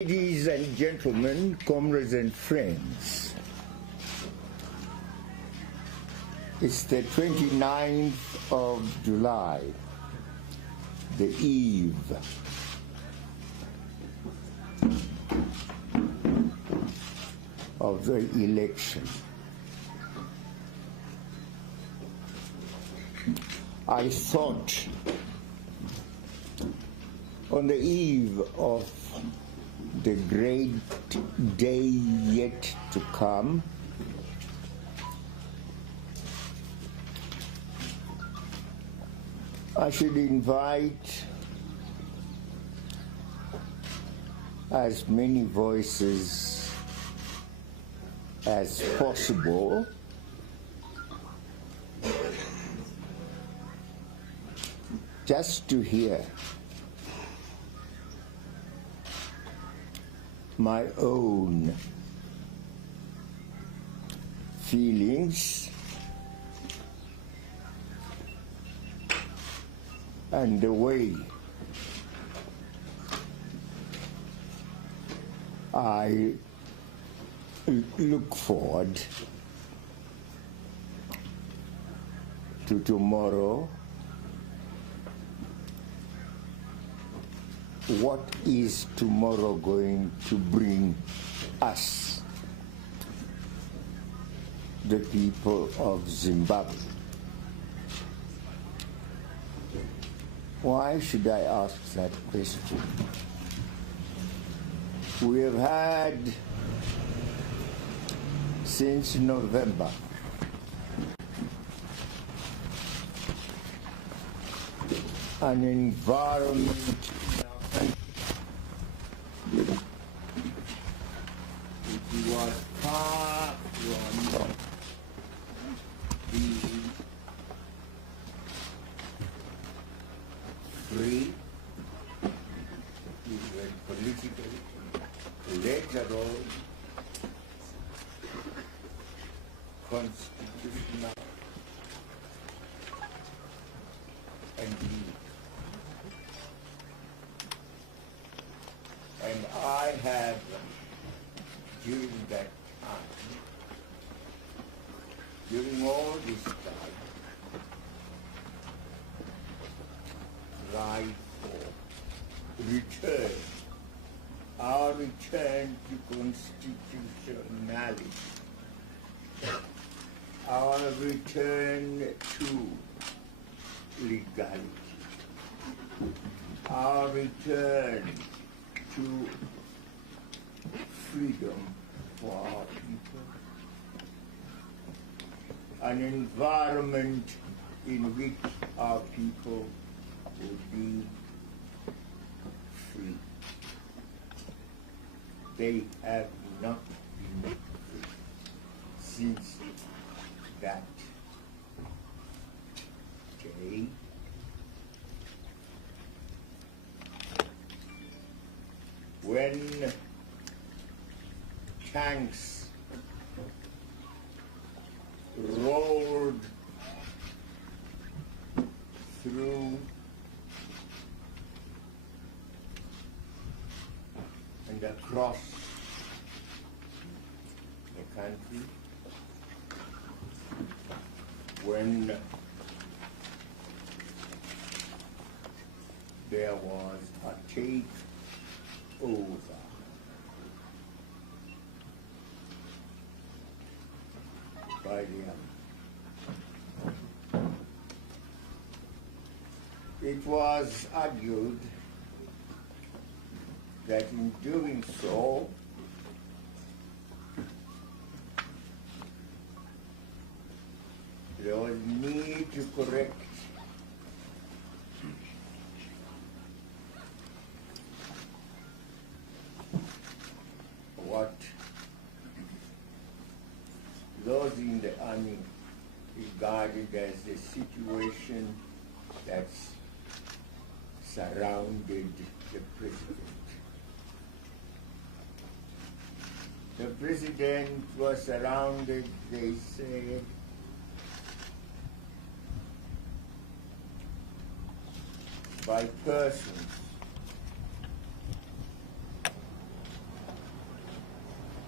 Ladies and gentlemen, comrades and friends, it's the 29th of July, the eve of the election. I thought on the eve of the great day yet to come, I should invite as many voices as possible just to hear my own feelings and the way I look forward to tomorrow. What is tomorrow going to bring us, the people of Zimbabwe? Why should I ask that question? We have had, since November, an environment it was far from being free, even politically, electoral, constitutional, and legal. And I have, during that time, during all this time, tried for return, our return to constitutionality, our return to legality, our return to freedom for our people, an environment in which our people would be free. They have not been free since that day. When tanks rolled through and across the country, when there was a takeover by the army. It was argued that in doing so, there was need to correct what those in the army regarded as the situation that's surrounded the president. The president was surrounded, they said, by persons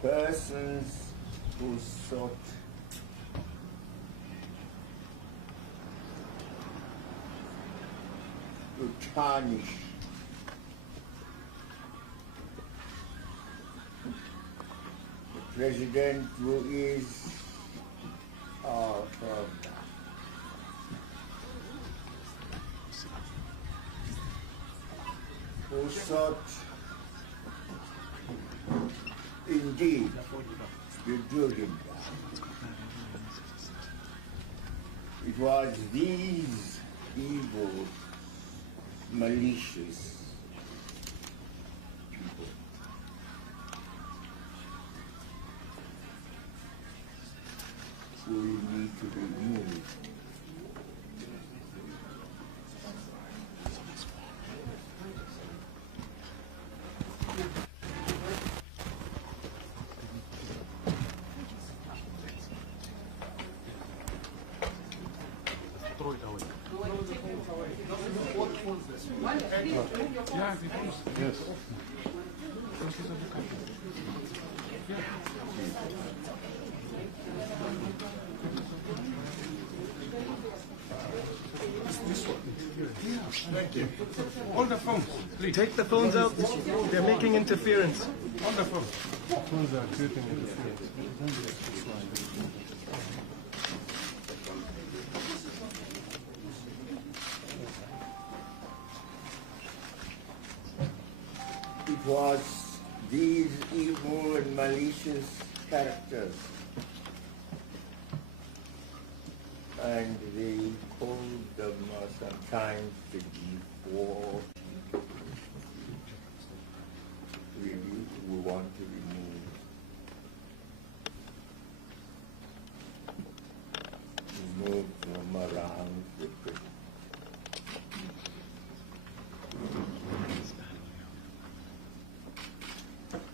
persons who sought to tarnish the president who is our father. Who sought indeed to do him down. It was these evil, malicious people who we need to remove. Yes. Thank you. All the phones, please. Take the phones out. They're making interference. All the phones. Phones are creating interference. It was these evil and malicious characters, and they called them sometimes the G4. We want to remove them around the prison.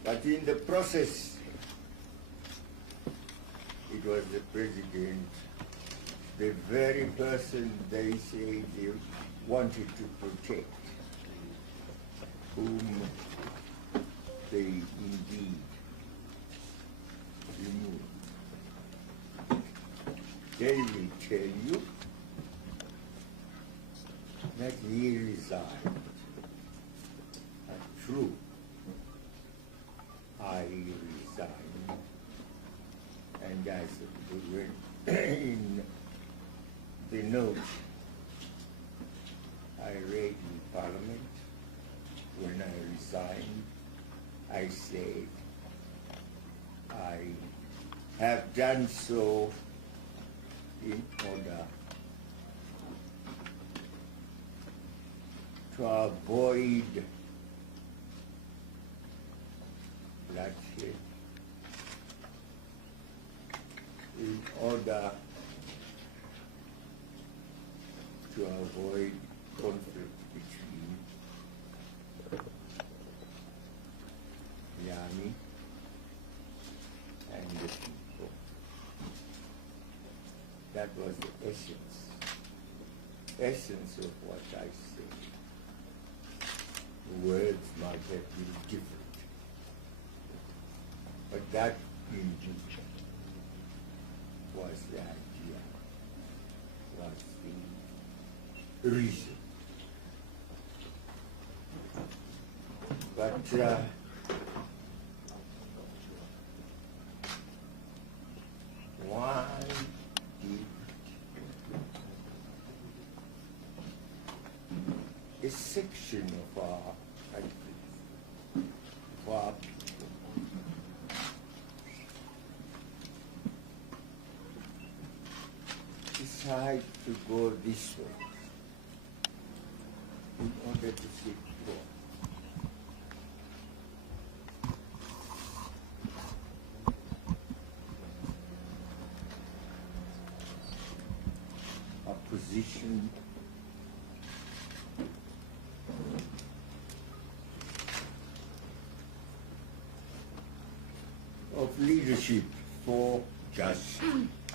But in the process, it was the president, the very person they say they wanted to protect, whom they indeed removed. They will tell you that he resigned. That's true. I resigned, and as in the note I read in Parliament when I resigned, I said I have done so in order to avoid bloodshed, in order to avoid conflict between the army and the people. That was the essence of what I said. The words might have been different, but that indeed was the idea, was the reason. But why did a section of our country, of our people, decide to go this way in order to secure a position of leadership for just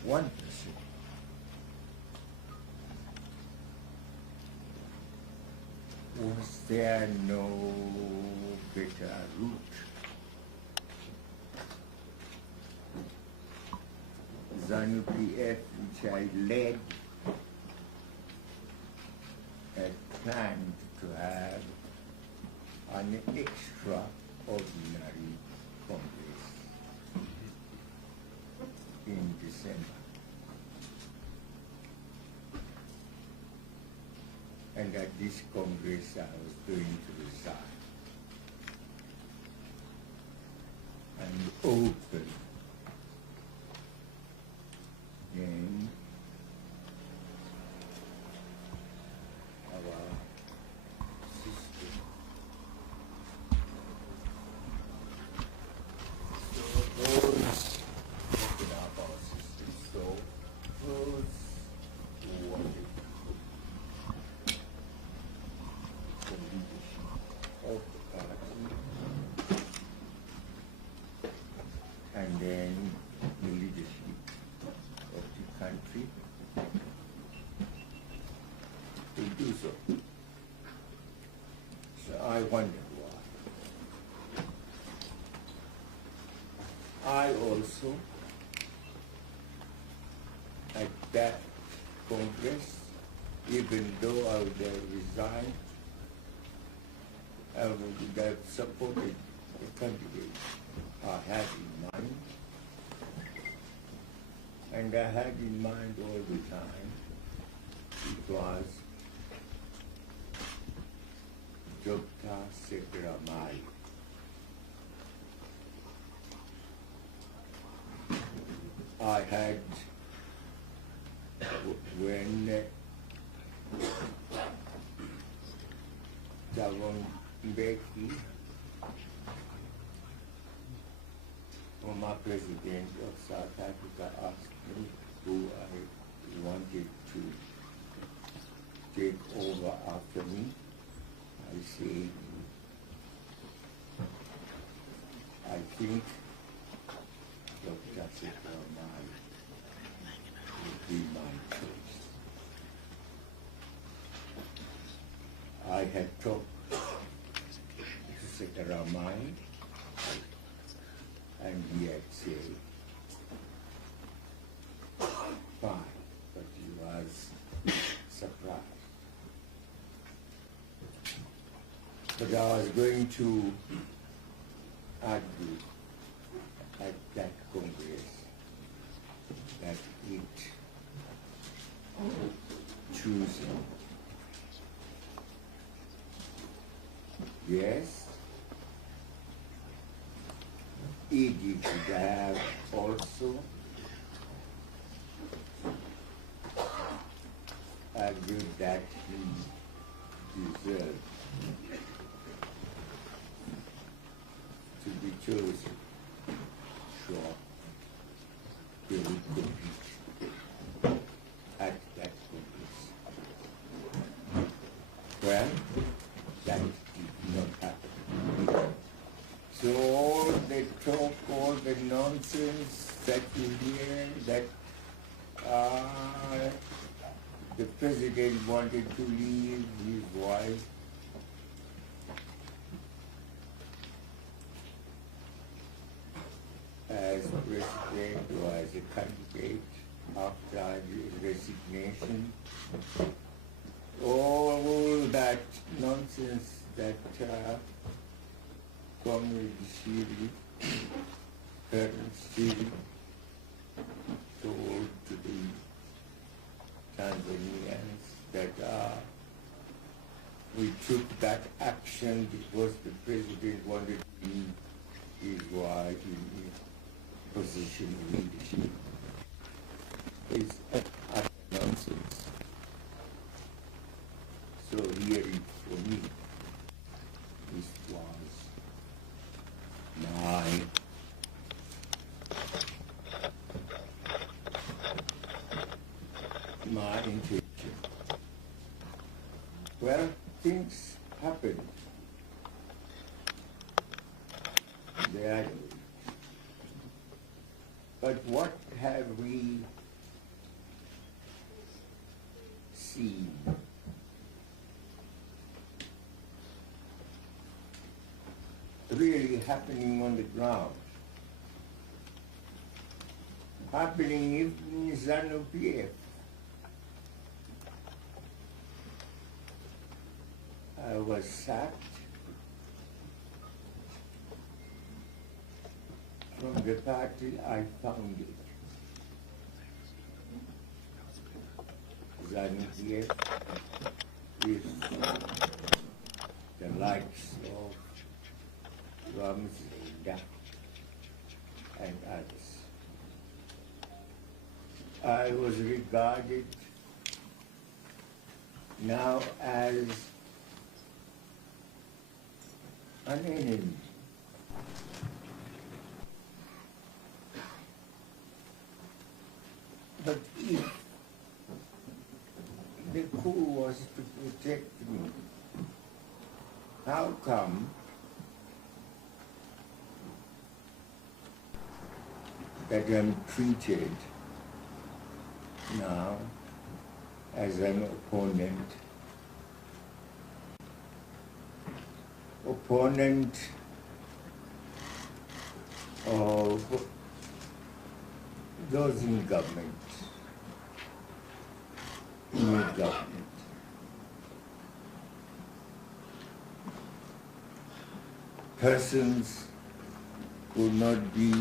one person? Was there no better route ZANU-PF, which I led, had planned to have an extraordinary Congress in December. And at this Congress I was going to resign and open in our system. So those open up our system. So those who wanted the leadership of the party and then the leadership of the country to do so. So I wondered why. I also, at that Congress, even though I would have resigned, I would have supported the candidate I had in mind. And I had in mind all the time, it was Dr. Sekeramai. I had, when Javon Mbeki, former president of South Africa, asked me who I wanted to take over after me. I said, I think Dr. Sekeramai would be my choice. I had talked to Sekeramai, and he had said, fine, but he was surprised. But I was going to argue at that Congress that it choosing, yes, ED could have also argued that he deserved to be chosen. Sure, they would compete at that Congress. Well, that did not happen. So all the talk, all the nonsense that you hear, that the president wanted to leave his wife, as president or as a candidate after his resignation, all that nonsense that Comrade Shiri, Colonel Shiri, told to the Tanzanians that we took that action because the president wanted to leave his wife in his position of leadership. It's utter nonsense. So hearing for me, this was my intention. Well, things happened. There. But what have we seen? Really happening on the ground? happening in ZANU-PF. I was sacked from the party I founded. ZANU-PF with the likes of Ramsey and others. I was regarded now as an enemy. But if the coup was to protect me, how come that I'm treated now as an opponent of those in government, new government? Persons will not be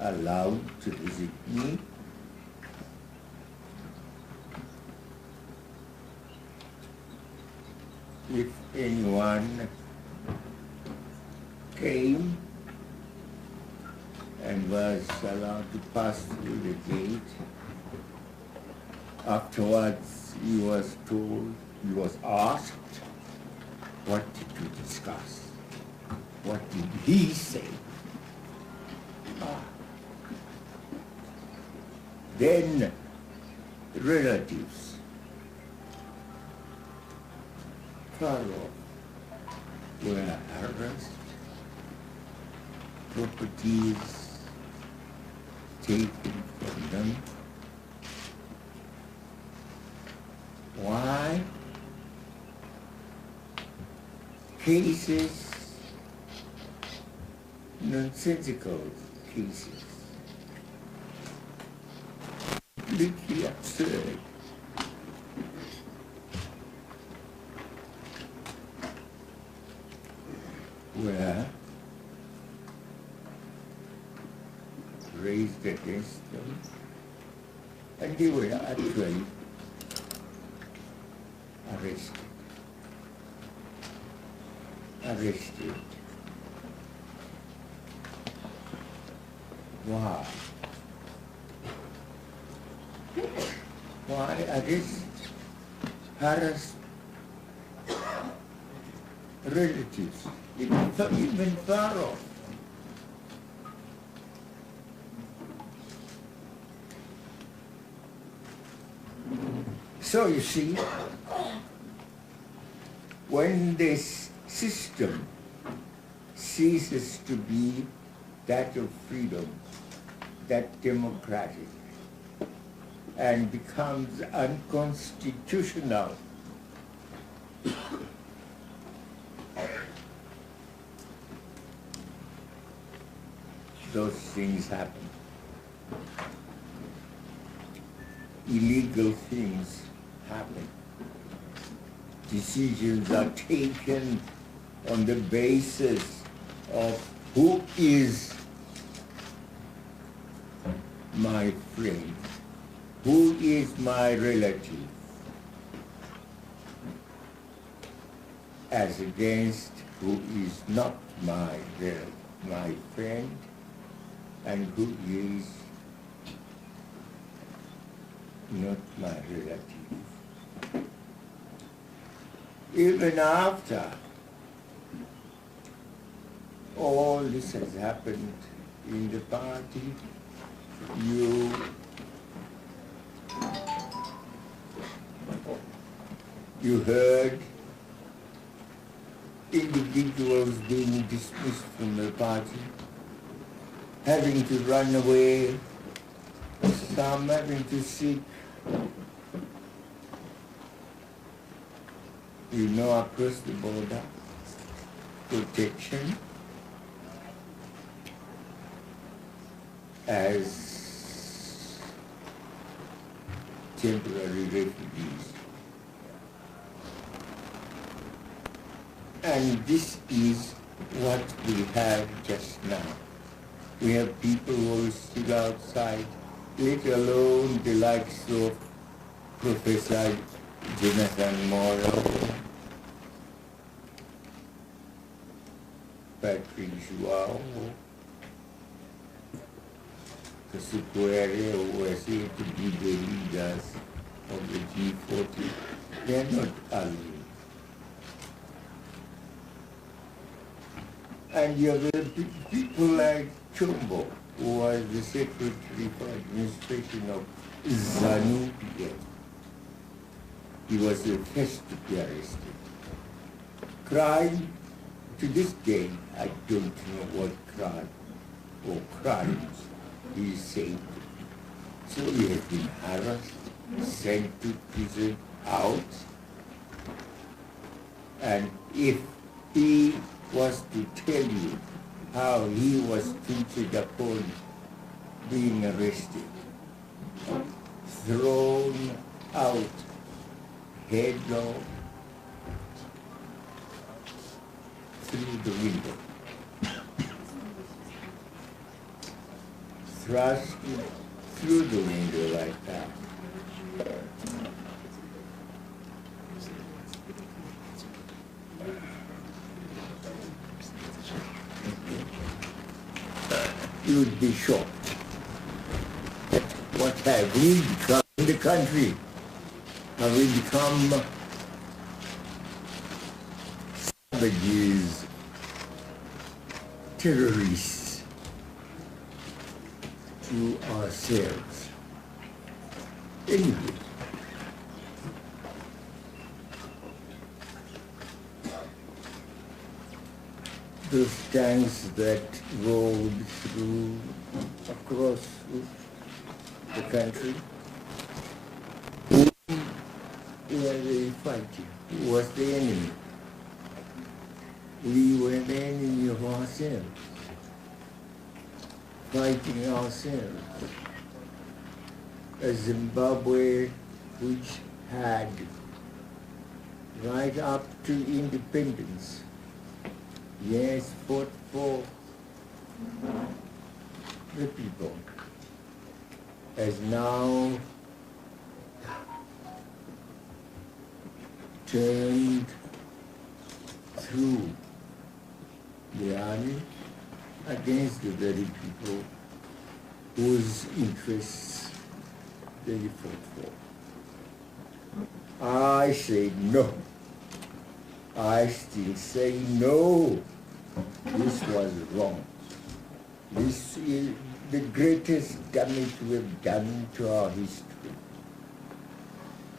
allowed to visit me. If anyone came and was allowed to pass through the gate, afterwards he was told, he was asked, what did you discuss? What did he say? Then relatives follow were arrested, properties taken from them. Why? Cases, nonsensical cases, completely absurd. Were raised against them, and they were actually arrested. Why? Why arrest, harass relatives, even far off? So you see, when this system ceases to be that of freedom, that democratic, and becomes unconstitutional, those things happen. Illegal things happen. Decisions are taken on the basis of who is my friend, who is my relative, as against who is not my friend and who is not my relative. Even after all this has happened in the party, you heard individuals being dismissed from the party, having to run away, some having to seek, across the border, protection. as temporary refugees. And this is what we have just now. We have people who are still outside, let alone the likes of Professor Jonathan Morrow, Patrick Joao, the Sequere, who are said to be the leaders of the G40. They are not alone. And you have people like Chombo, who was the Secretary for Administration of ZANU-PF. He was the first to be arrested. Crime, to this day, I don't know what crime or crimes he said. So he has been harassed, sent to prison, out. And if he was to tell you how he was treated upon being arrested, thrown out, headlong, through the window, thrust through the window like that. You would be shocked. What have we become in the country? Have we become savages, terrorists to ourselves? Anyway, those tanks that rolled through across the country, who were they fighting? Who was the enemy? We were the enemy of ourselves, fighting ourselves. A Zimbabwe which had, right up to independence, yes, fought for the people, has now turned through the army against the very people whose interests they fought for. I say no. I still say no. This was wrong. This is the greatest damage we have done to our history.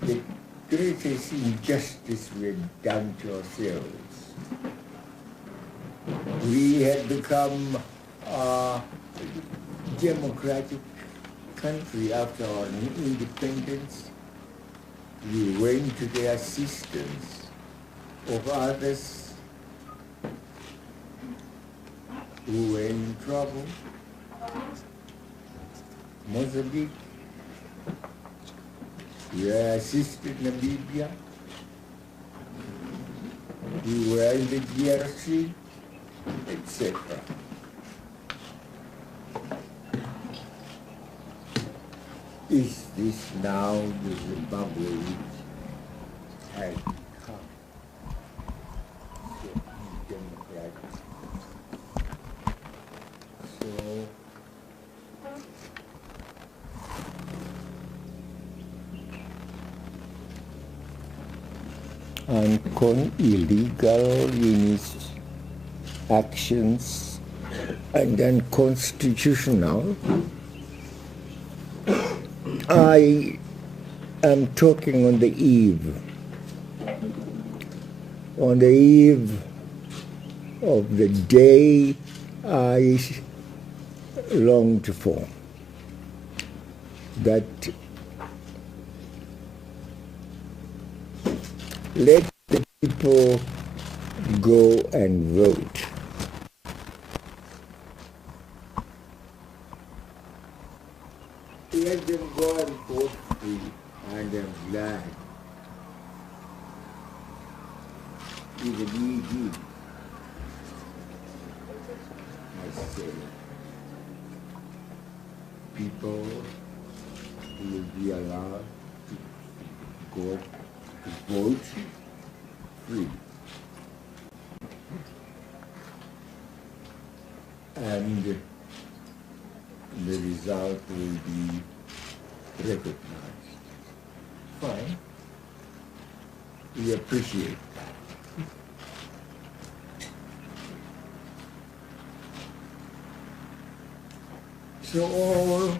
The greatest injustice we have done to ourselves. We had become a democratic country after our independence. We went to the assistance of others who were in trouble. Mozambique, we assisted Namibia, we were in the DRC, etc. Is this now the Zimbabwe which has become so democratic? So, illegal in its actions and unconstitutional. I am talking on the eve of the day I longed for, that let the people go and vote. let them go and vote free, and I'm glad. Even he did. I say, people will be allowed to go to vote free. And the result will be recognized. Fine. We appreciate that. So all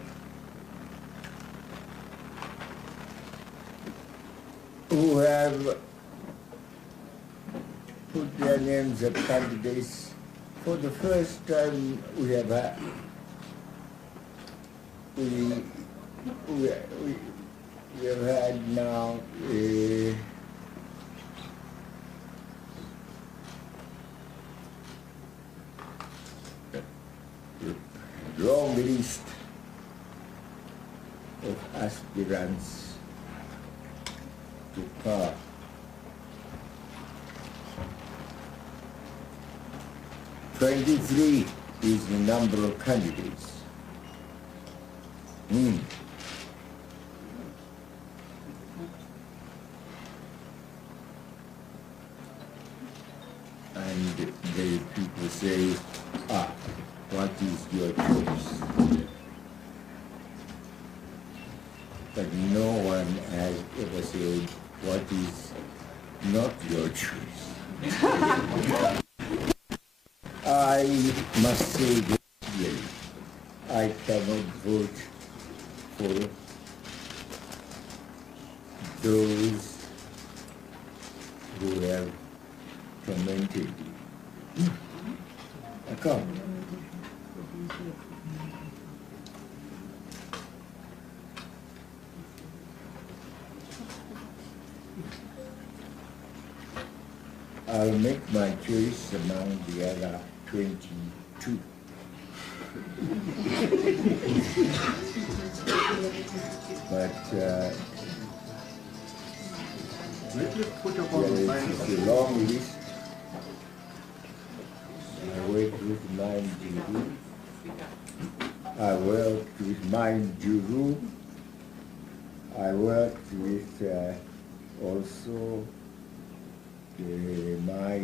who have put their names as candidates, for the first time we have had, we have had now a long list of aspirants to power. 23 is the number of candidates. And the people say, what is your choice? But no one has ever said, what is not your choice? I must say very clearly, I cannot vote for those who have tormented me. I can't. I'll make my choice among the other 22. But there is a long list. I worked with Mine Juru. I worked with Mine Juru. I worked with also my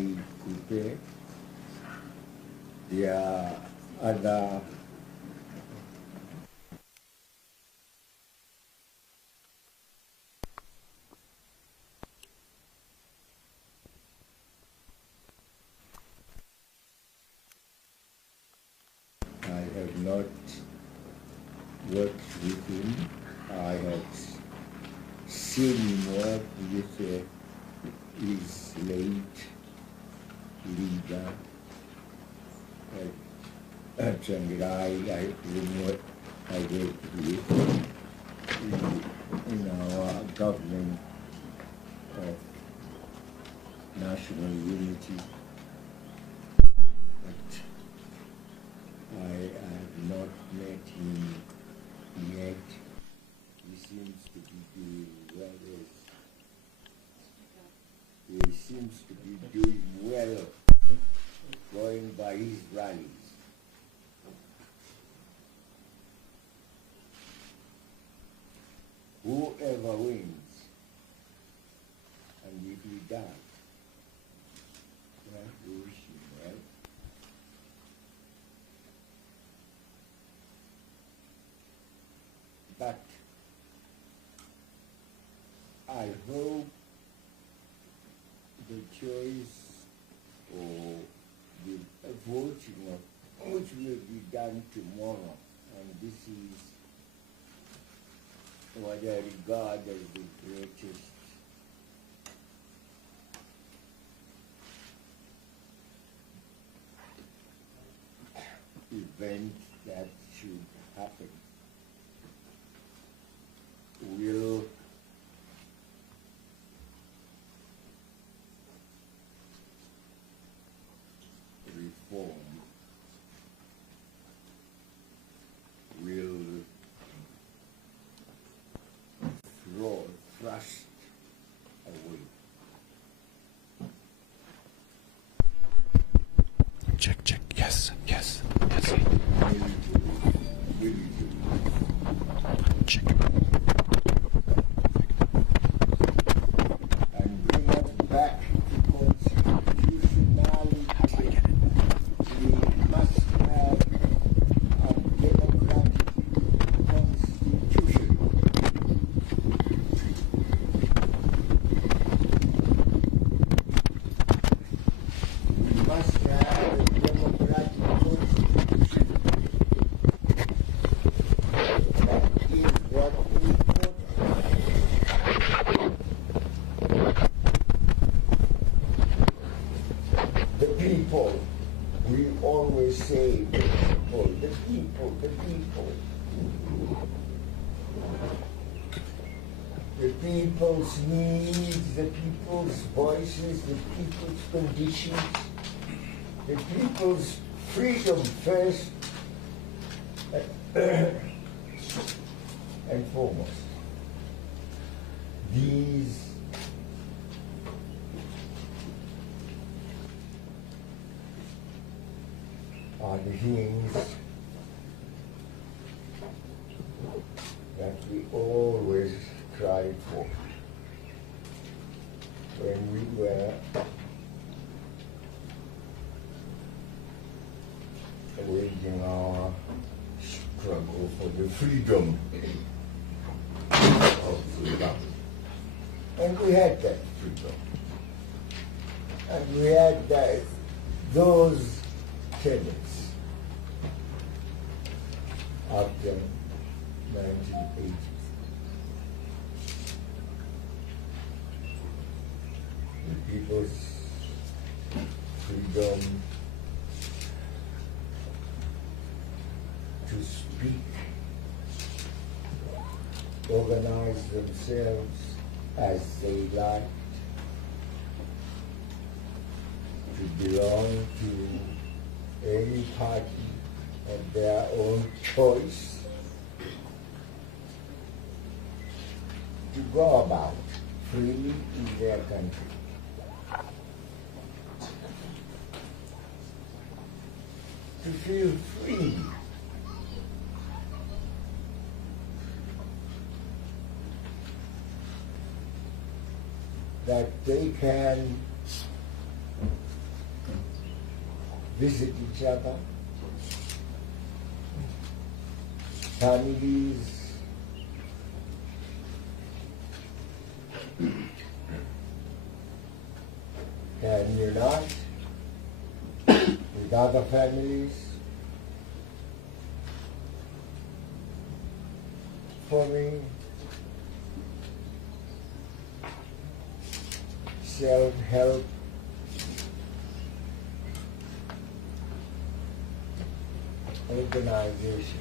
coupe. There are other I have not worked with him. I have seen him work with his late leader at Shanghai. I remember I worked with in our government of national unity. But I have not met him yet. He seems to be doing well. He seems to be doing well, going by his rallies. Whoever wins, and if he does, well, we wish him well. But I hope the choice or the voting of which will be done tomorrow, and this is what I regard as the greatest event that should happen, will reform, will Check, check. Yes, yes, yes. Check. And bring us back to constitutionality. We must have a democratic constitution. We must have a democratic constitution. That is what we vote on. The people, we always say the people, the people, the people. The people's needs, the people's voices, the people's conditions, the people's freedom first and foremost. These are the things that we always tried for when we were waging our struggle for the freedom of Zimbabwe. And we had that freedom. And we had those tenets after 1980. The people's freedom to speak, organize themselves as they liked, to belong to any party of their own choice, to go about freely in their country. To feel free. That they can visit each other, families can unite with other families, forming self-help organizations.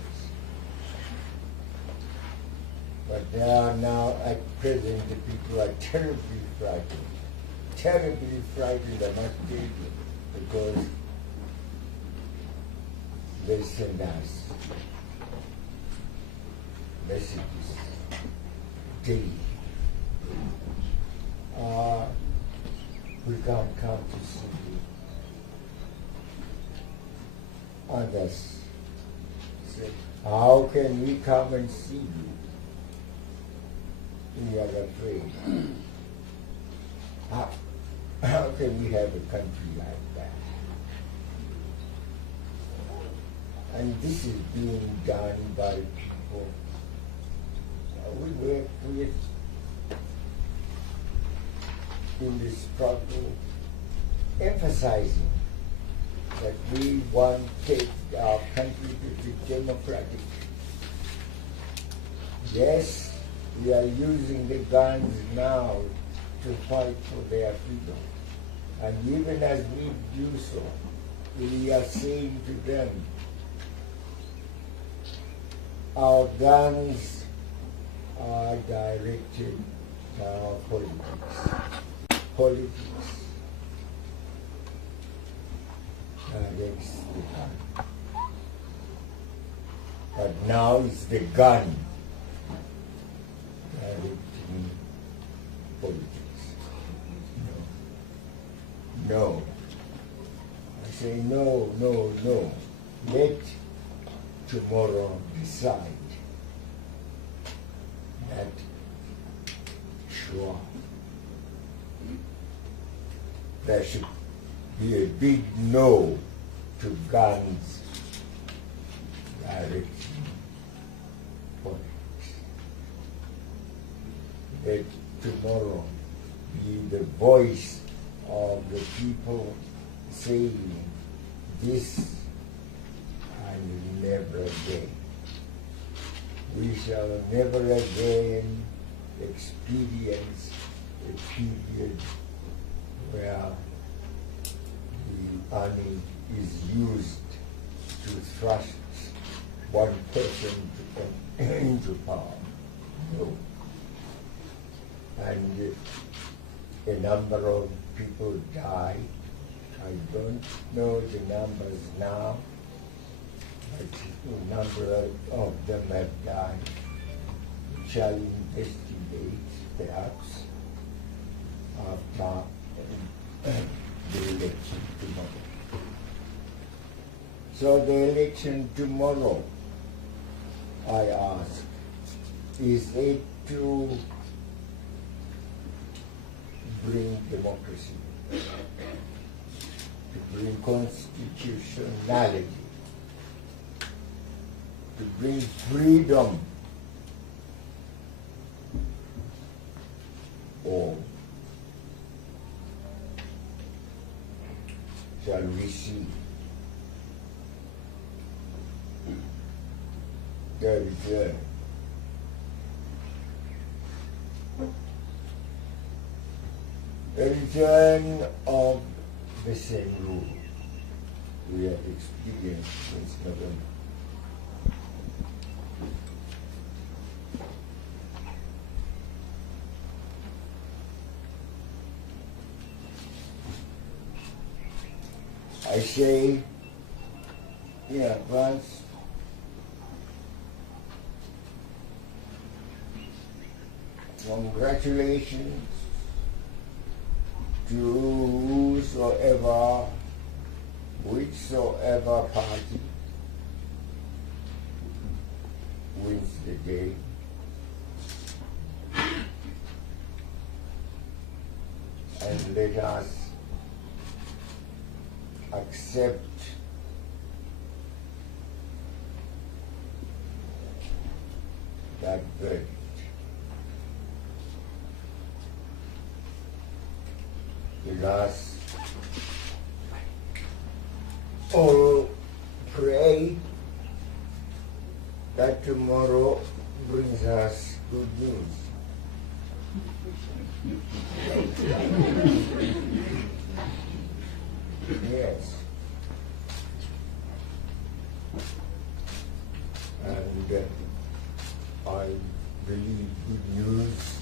But they are now, at present, the people are terribly frightened. Terribly frightened, I must tell you, because they send us messages daily. We can't come to see you. Others say, how can we come and see you? We are afraid. How can we have a country like that? And this is being done by people we work with in this struggle, emphasizing that we want to take our country to be democratic. Yes, we are using the guns now to fight for their freedom. And even as we do so, we are saying to them, our guns are directed to our politics. Politics directs the gun. But now it's the gun directing politics. No. I say, no, no, no. Let tomorrow decide that, sure, there should be a big no to guns directing politics. Let tomorrow be the voice of the people saying this and never again. We shall never again experience a period where the army is used to thrust one person into power. No. And a number of people die. I don't know the numbers now, but a number of them have died. We shall investigate, perhaps, after the election tomorrow. So the election tomorrow, I ask, is it to bring democracy, to bring constitutionality, to bring freedom, or shall we see the return of the same rule we have experienced since November? I say in advance, congratulations to whosoever, whichsoever party wins the day. And let us accept that verdict. Let us all pray that tomorrow brings us good news. Yes. And I believe good news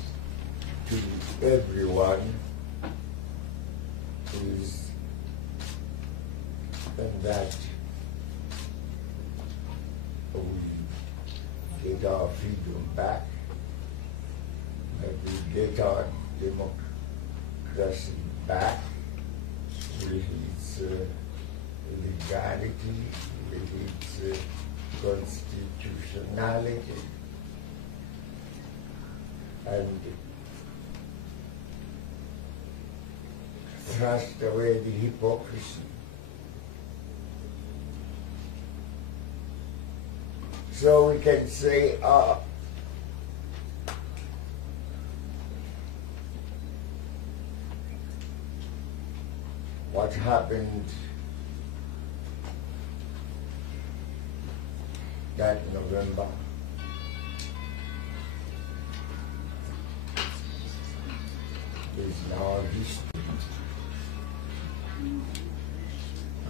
to everyone is that we get our freedom back, that we get our democracy back with its legality, with its constitutionality, and thrust away the hypocrisy. So we can say, what happened that November is now history.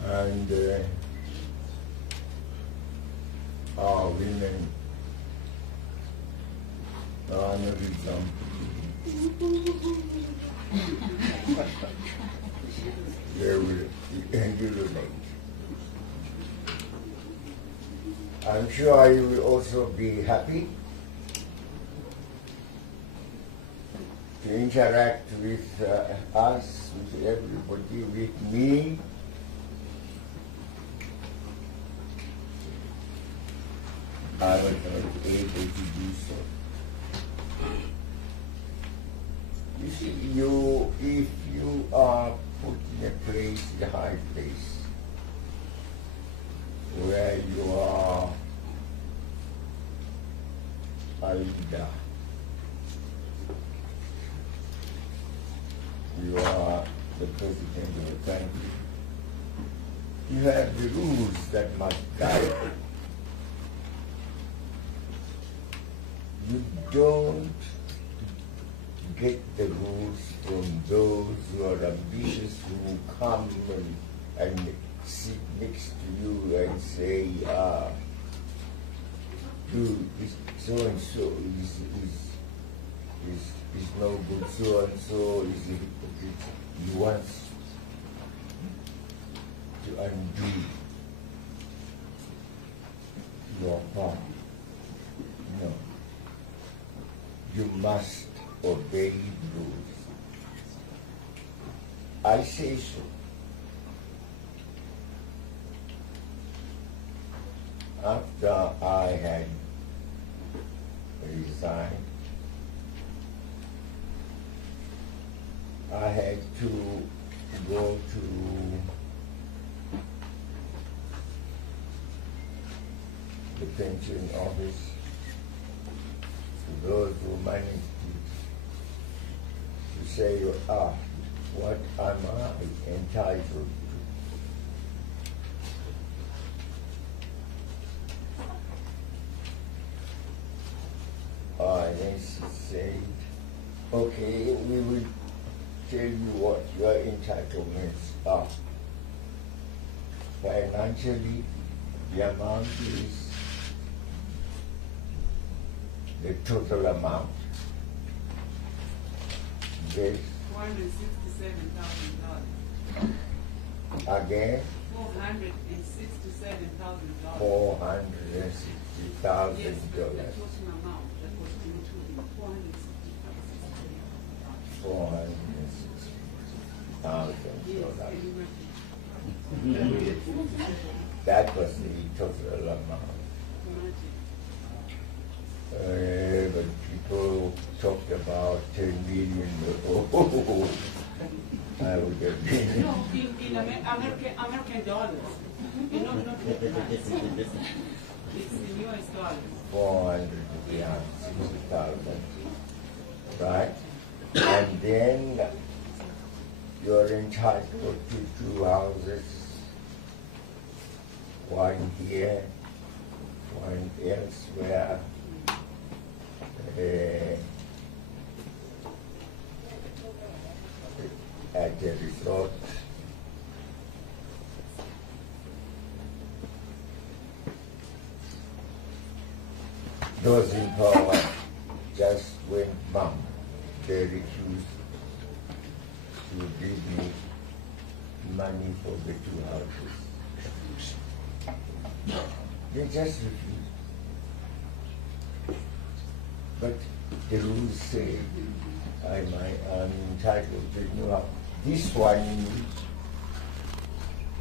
And our women are an example. They will emulate. I'm sure you will also be happy to interact with us, with everybody, with me, I was not able to do so. You see, if you are put in a place, a high place, where you are a leader, you are the president of the country, you have the rules that must guide you. You don't get the rules from those who are ambitious, who come and sit next to you and say, dude, so and so is no good, so and so is a hypocrite. He wants to undo your power. No. You must obey rules. I say so. After I had resigned, I had to go to the pension office, to those who managed to say, what am I entitled to? Then she said, okay, we will tell you what your entitlements are. Financially, the amount is the total amount. Yes. $467,000. Again? $467,000. $460,000. Yes, the total amount that was included, $460,000. That was the total amount. But people talked about 10 million. Oh, I would have been. No, in American dollars. You know, not it's in US dollars. 460,000, right? And then you're entitled to 2 houses, one here, one elsewhere. At the resort. Those in power just went bum. They refused to give me money for the 2 houses. They just refused. But the rules say I'm entitled to know this one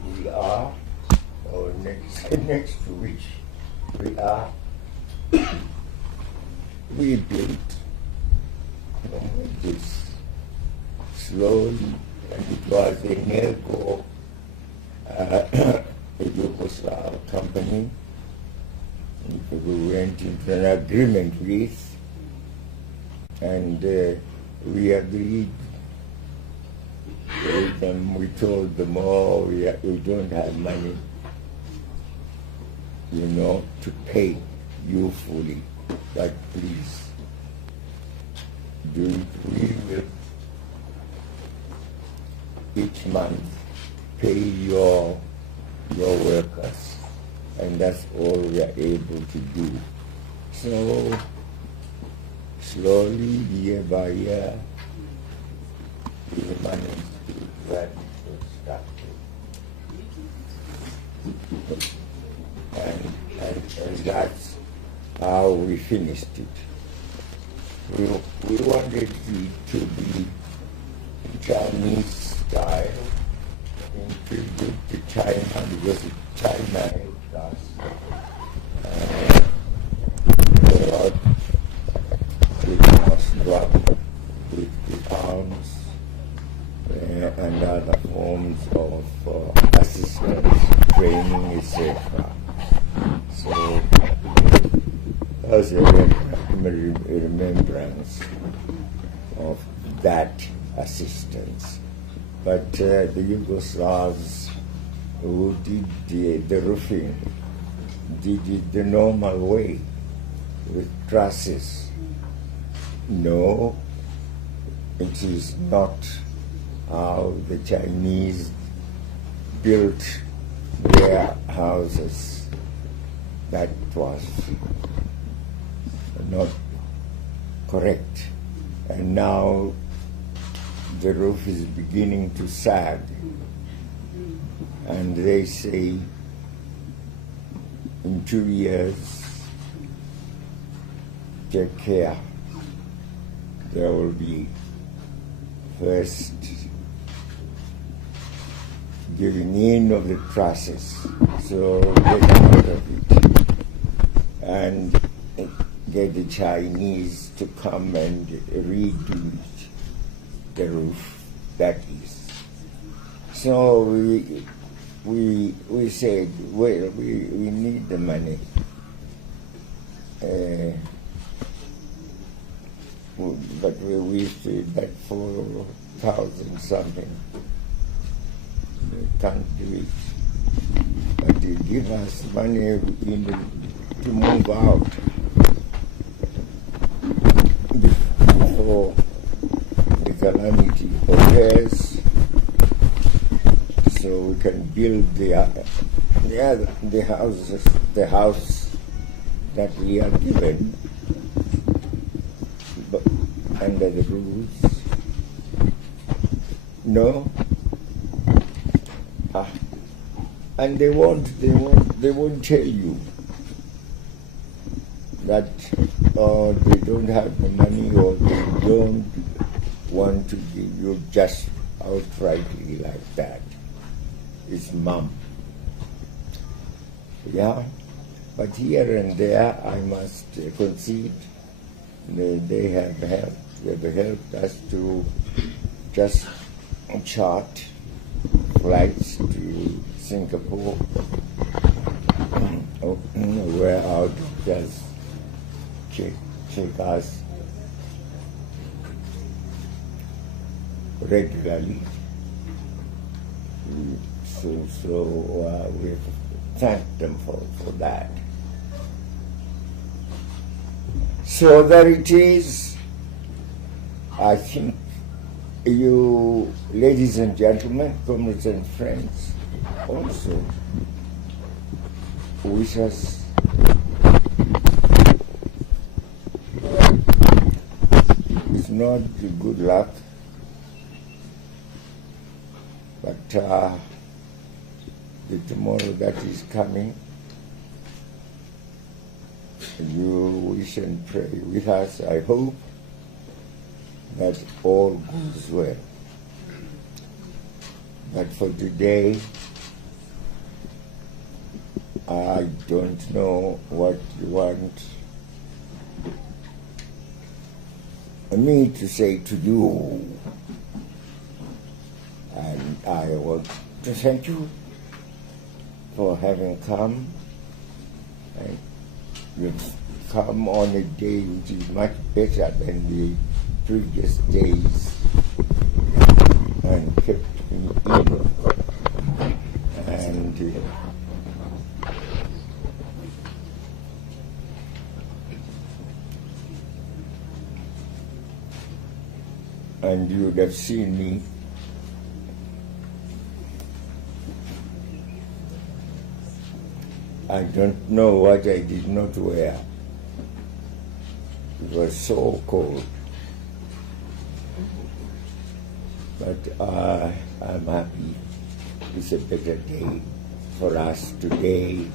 we are, or next to which we are. We built this slowly, and it was a Nelco Yugoslav company. And we went into an agreement with, and we agreed with them. We told them, we don't have money, to pay you fully, but please do it. We will each month pay your workers, and that's all we are able to do. So slowly, year by year, we managed to get it started. And that's how we finished it. We wanted it to be Chinese style, in tribute to China, because China helped us kinds of assistance, training, etc. So, as a remembrance of that assistance. But the Yugoslavs who did the roofing did it the normal way with trusses. No, it is not how the Chinese built their houses. That was not correct. And now the roof is beginning to sag. And they say in 2 years, take care. There will be first giving in of the process, so get out of it and get the Chinese to come and redo the roof, that is. So we said, well, we need the money. But we said that 4,000 something. We can't do it. But they give us money to move out before the calamity occurs, so we can build the house that we are given under the rules. No. And they won't tell you that they don't have the money or they don't want to give you just outrightly like that. It's mum. Yeah, but here and there I must concede they have helped. They've helped us to just chart flights to Singapore, where our doctors check us regularly. So we thank them for that. So there it is. I think you, ladies and gentlemen, comrades and friends, also wish us it's not good luck, but the tomorrow that is coming, you wish and pray with us. I hope that all goes well. But for today, I don't know what you want me to say to you. And I want to thank you for having come. And you've come on a day which is much better than the previous days and kept me in. And you would have seen me I don't know what I did not wear. It was so cold. But I'm happy. It's a better day for us today.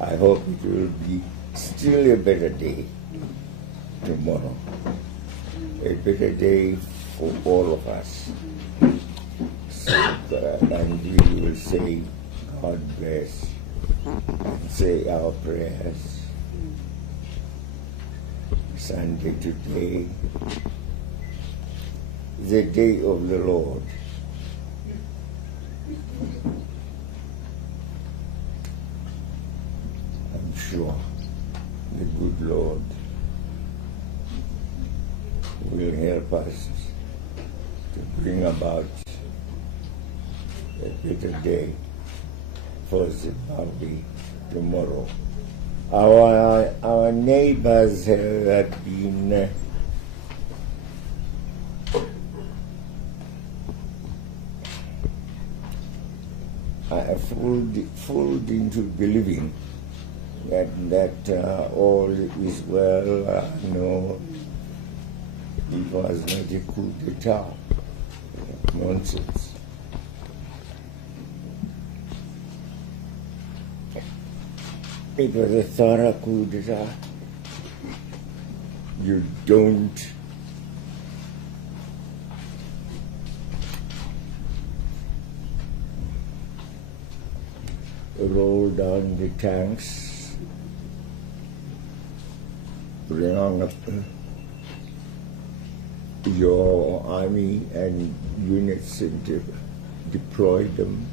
I hope it will be still a better day tomorrow. A better day for all of us. So, and we will say, God bless, and say our prayers. Sunday today, the day of the Lord. I'm sure the good Lord will help us to bring about a better day for Zimbabwe tomorrow. Our neighbors have been fooled into believing that all is well. No, it was not a coup d'etat. Nonsense. It was a thorough coup d'etat. You don't roll down the tanks, bring on your army and units and deploy them.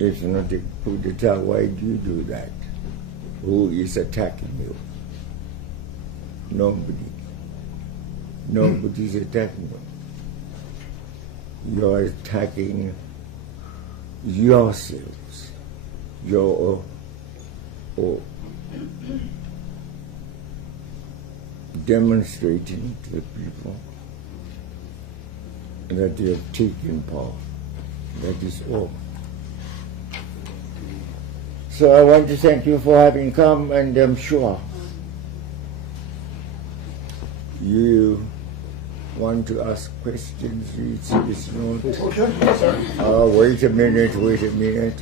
It's not a coup d'etat. Why do you do that? Who is attacking you? Nobody. Nobody's attacking you. You're attacking yourselves. You're demonstrating to the people that you have taken power. That is all. So I want to thank you for having come, and I'm sure you want to ask questions. It's not. Wait a minute.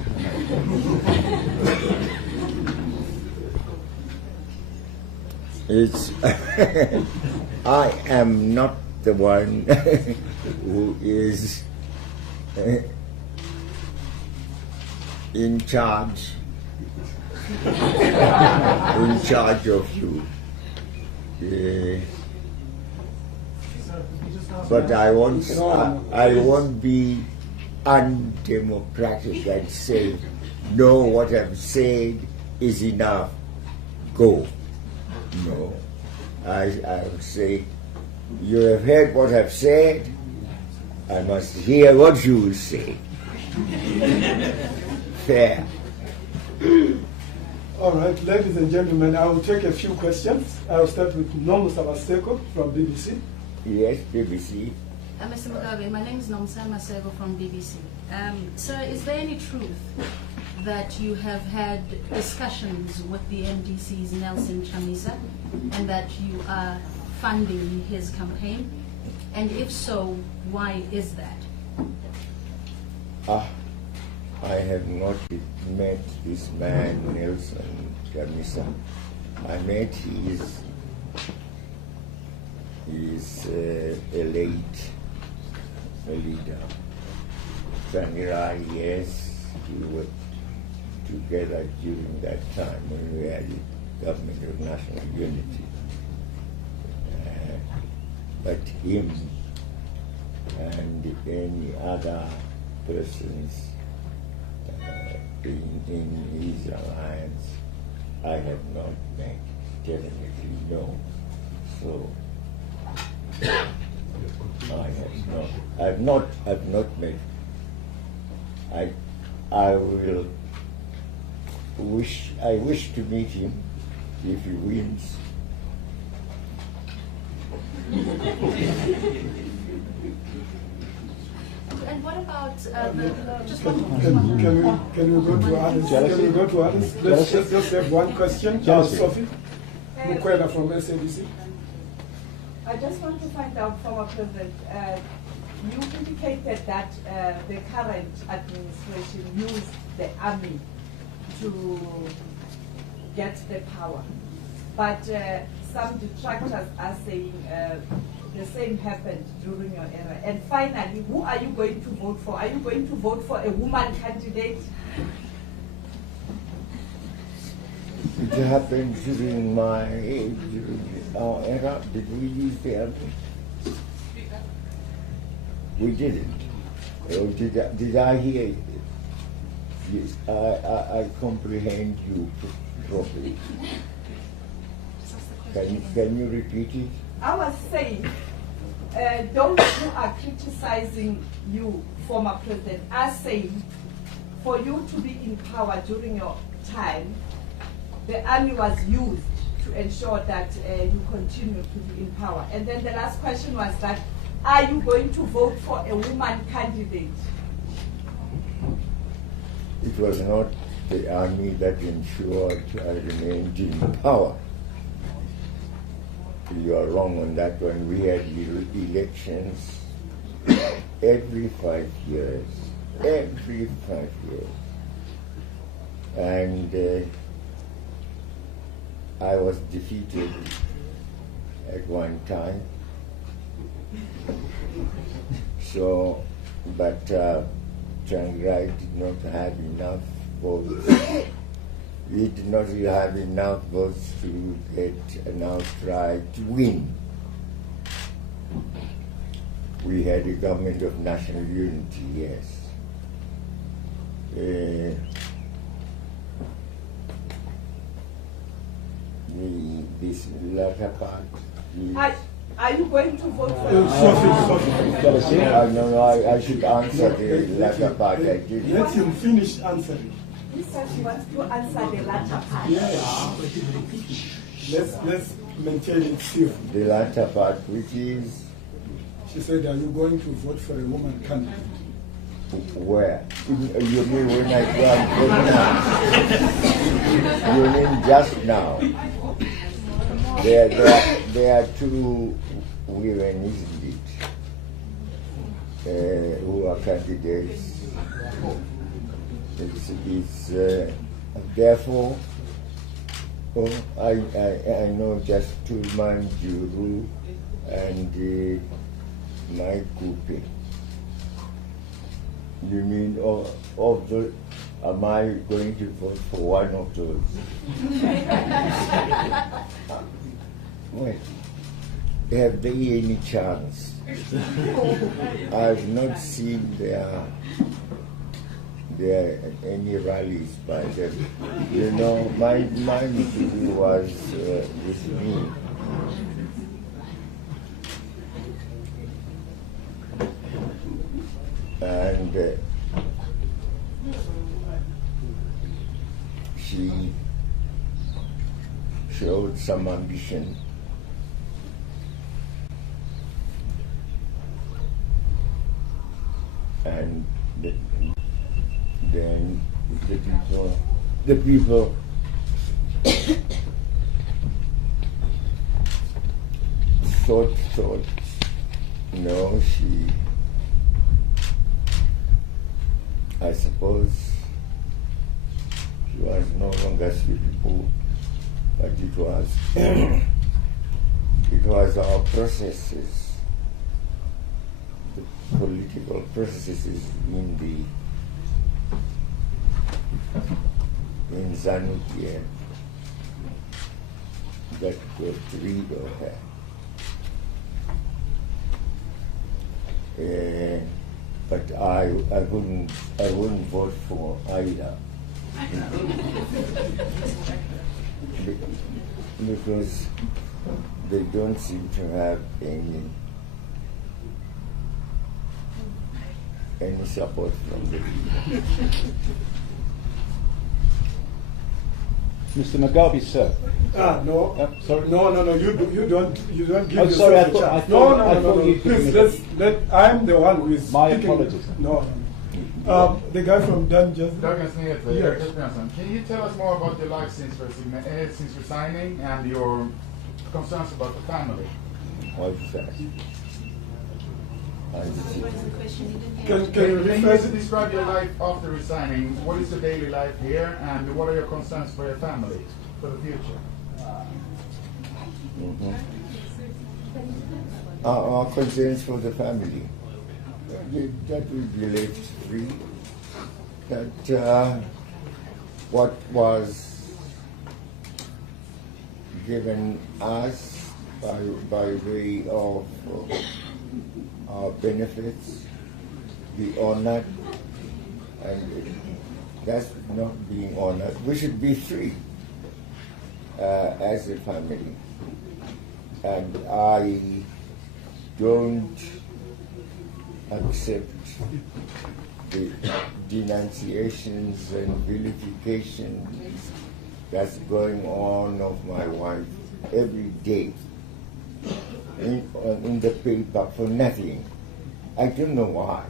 It's. I am not the one who is in charge of you. But I won't be undemocratic and say, no, what I've said is enough, go. No. I would say, you have heard what I've said, I must hear what you will say. Fair. All right, ladies and gentlemen, I will take a few questions. I will start with Nomsa Maseko from BBC. Yes, BBC. Mr. Mugabe, my name is Nomsa Maseko from BBC. Sir, is there any truth that you have had discussions with the MDC's Nelson Chamisa and that you are funding his campaign? And if so, why is that? I have not met this man, Nelson Chamisa. I met his a late leader. Sangirai, yes, we were together during that time when we had the government of national unity. But him and any other persons in his alliance, I have not met, definitely no. So I've not met. I wish to meet him if he wins. And what about just Can we go to others? Can we go to others? Let's just have one question. Sophie Mukwela from SABC. I just want to find out, former President, you indicated that the current administration used the army to get the power. But some detractors are saying the same happened during your era. And finally, who are you going to vote for? Are you going to vote for a woman candidate? It happened during my age, during our era. Did we use the army? We didn't. Or did I hear it? Yes, I comprehend you properly. Can you repeat it? I was saying, those who are criticizing you, former president, are saying for you to be in power during your time, the army was used to ensure that you continue to be in power. And then the last question was that, are you going to vote for a woman candidate? It was not the army that ensured I remained in power. You are wrong on that one. We had elections every 5 years. Every 5 years. And I was defeated at one time. So, but Changirai did not have enough votes. We did not have enough votes to get an outright win. We had a government of national unity, yes. This latter part is... Are you going to vote for No, I should answer the latter part. I did. Let him finish answering. He said he wants to answer the latter part. Yeah. Let's maintain it civil. The latter part, which is... She said, are you going to vote for a woman candidate? Where? You mean when I got You mean just now? There are two women, isn't it, who are candidates. It's therefore, I know just two Manjuru and my Kupe. You mean of the? Am I going to vote for one of those? Wait, have they any chance? I've not seen their any rallies by them. You know, my meeting was with me. And she showed some ambition. And then the people thought, no, I suppose she was no longer suitable, but it was our processes, the political processes in ZANU-PF that got rid of her. But I wouldn't vote for either. Because they don't seem to have any support from the people. Mr. Mugabe, sir. No. Sorry. No. You don't give I'm sorry. yourself a chance. No. Please, I'm the one who is My speaking. apologies. No. The guy from Dungeons. Yes. Can you tell us more about your life since resigning and your concerns about the family? What's that? Can you Can you rephrase? describe your life after resigning? What is your daily life here, and what are your concerns for your family for the future? Our concerns for the family, that will be left free. That what was given us by way of our benefits, be honored, and that's not being honored. We should be free as a family. And I don't accept the denunciations and vilifications that's going on of my wife every day in the paper for nothing. I don't know why.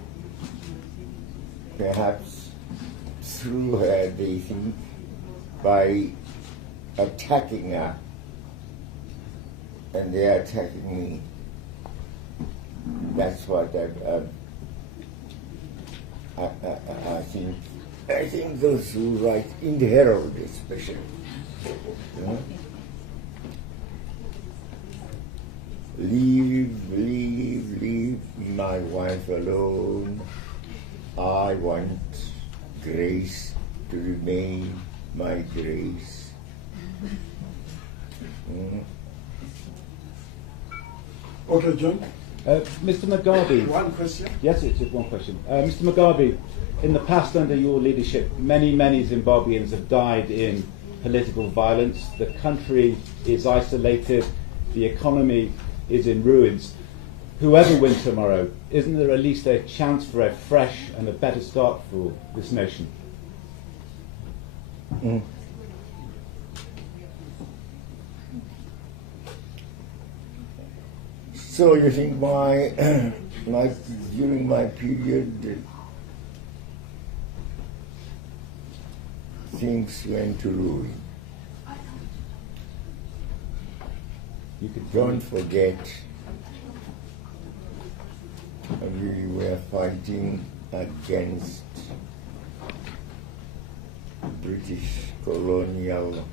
Perhaps through her, they think, by attacking her, and they are attacking me. That's what I think. I think those who write in the Herald, especially, you know, leave my wife alone. I want grace to remain my grace. Okay, John. Mr. Mugabe. One question. Yes, it's just one question. Mr. Mugabe, in the past under your leadership, many Zimbabweans have died in political violence. The country is isolated. The economy is in ruins. Whoever wins tomorrow, isn't there at least a chance for a fresh and a better start for this nation? So you think during my period, things went to ruin? Don't forget, we were fighting against British colonial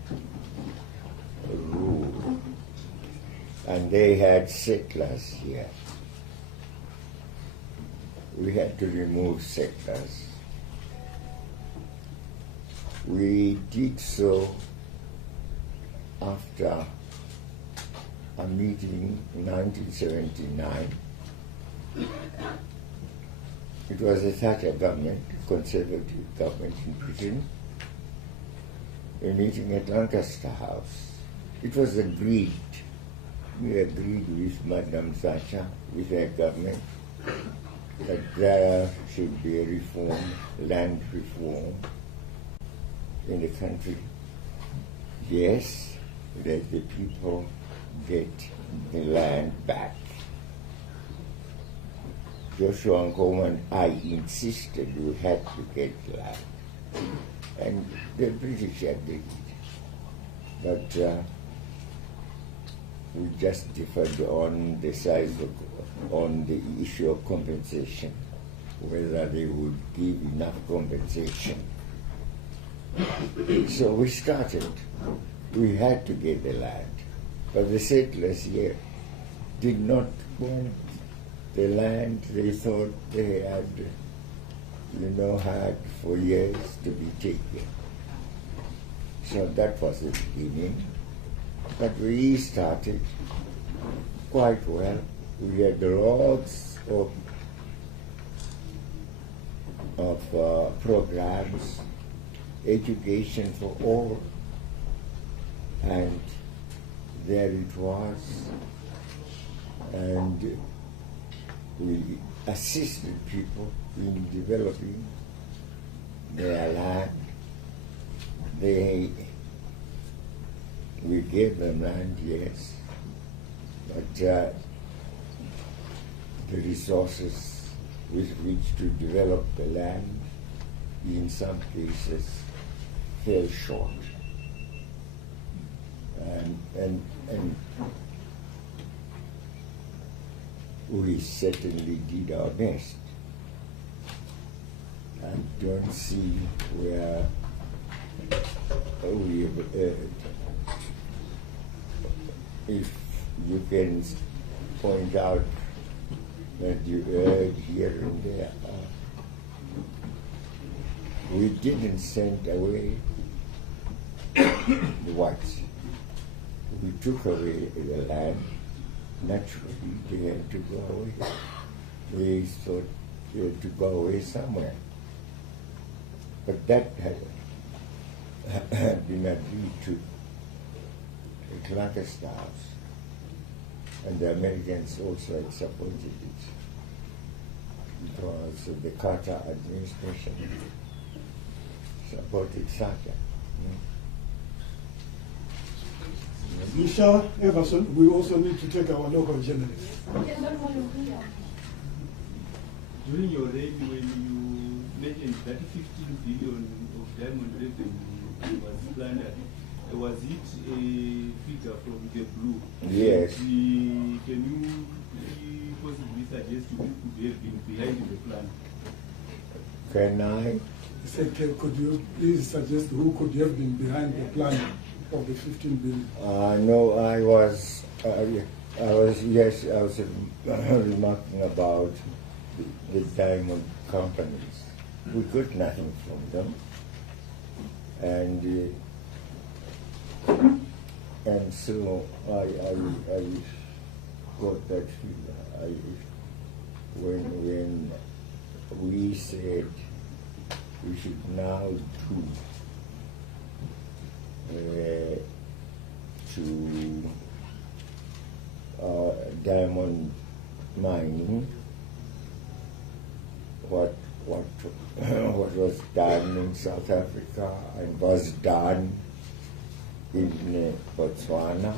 rule, and they had settlers here. We had to remove settlers. We did so after a meeting in 1979. It was a Thatcher government, conservative government in Britain, a meeting at Lancaster House. It was agreed. We agreed with Madam Thatcher, with her government, that there should be a reform, land reform in the country. Yes, let the people get the land back. Joshua Nkomo and I insisted we had to get land, and the British agreed. But we just differed on the on the issue of compensation, whether they would give enough compensation. So we started. We had to get the land, but the settlers here did not want the land. They thought they had, had for years to be taken. So that was the beginning. But we started quite well. We had lots of programs, education for all, and there it was. And we assisted people in developing their land. We gave them land, yes, but the resources with which to develop the land, in some cases, fell short. And we certainly did our best. I don't see where we have erred. If you can point out that you erred here and there, we didn't send away the whites. we took away the land, naturally they had to go away. They thought they had to go away somewhere. But that had been agreed to the Clark staffs, and the Americans also had supported it because the Carter administration supported SACA. Michelle Emmerson, we also need to take our local journalists. During your reign, when you mentioned that 15 billion of diamond revenue was planned, was it a figure from the blue? Yes. Can you possibly suggest who could have been behind the plan? Can I? He said, could you please suggest who could have been behind the plan of the 15 billion? No, I was remarking about the diamond companies. We got nothing from them, and so I got that figure. When we said we should now do diamond mining, what was done in South Africa and was done in Botswana,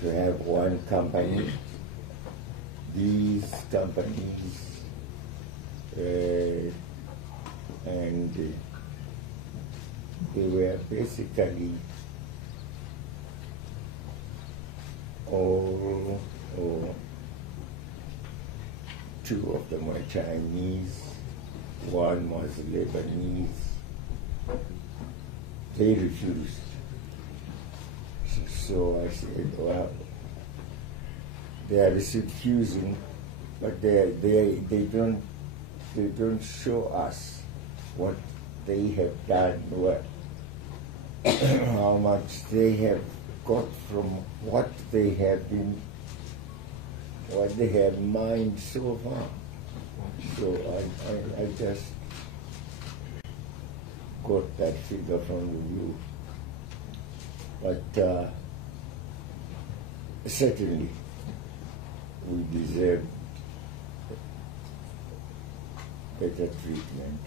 to have one company. These companies and they were basically all, two of them were Chinese, one was Lebanese. They refused. So I said, well, they are refusing, but they don't show us what they have done, how much they have got from what they have mined so far. So I just got that figure from the view. But certainly we deserve better treatment.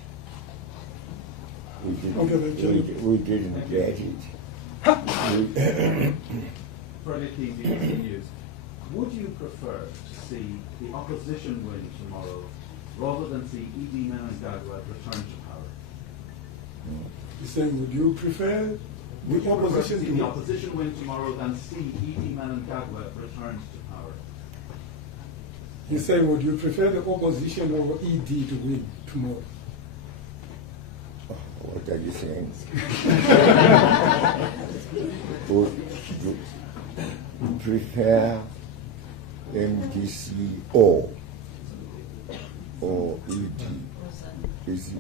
We didn't get it. Politically continues. Would you prefer to see the opposition win tomorrow rather than see R.G Mugabe return to power? You're saying, would you prefer the opposition to see the opposition win tomorrow than see R.G Mugabe return to power? You're saying, would you prefer the opposition or ED to win tomorrow? What are you saying? Would prefer MDC or ED? Is it?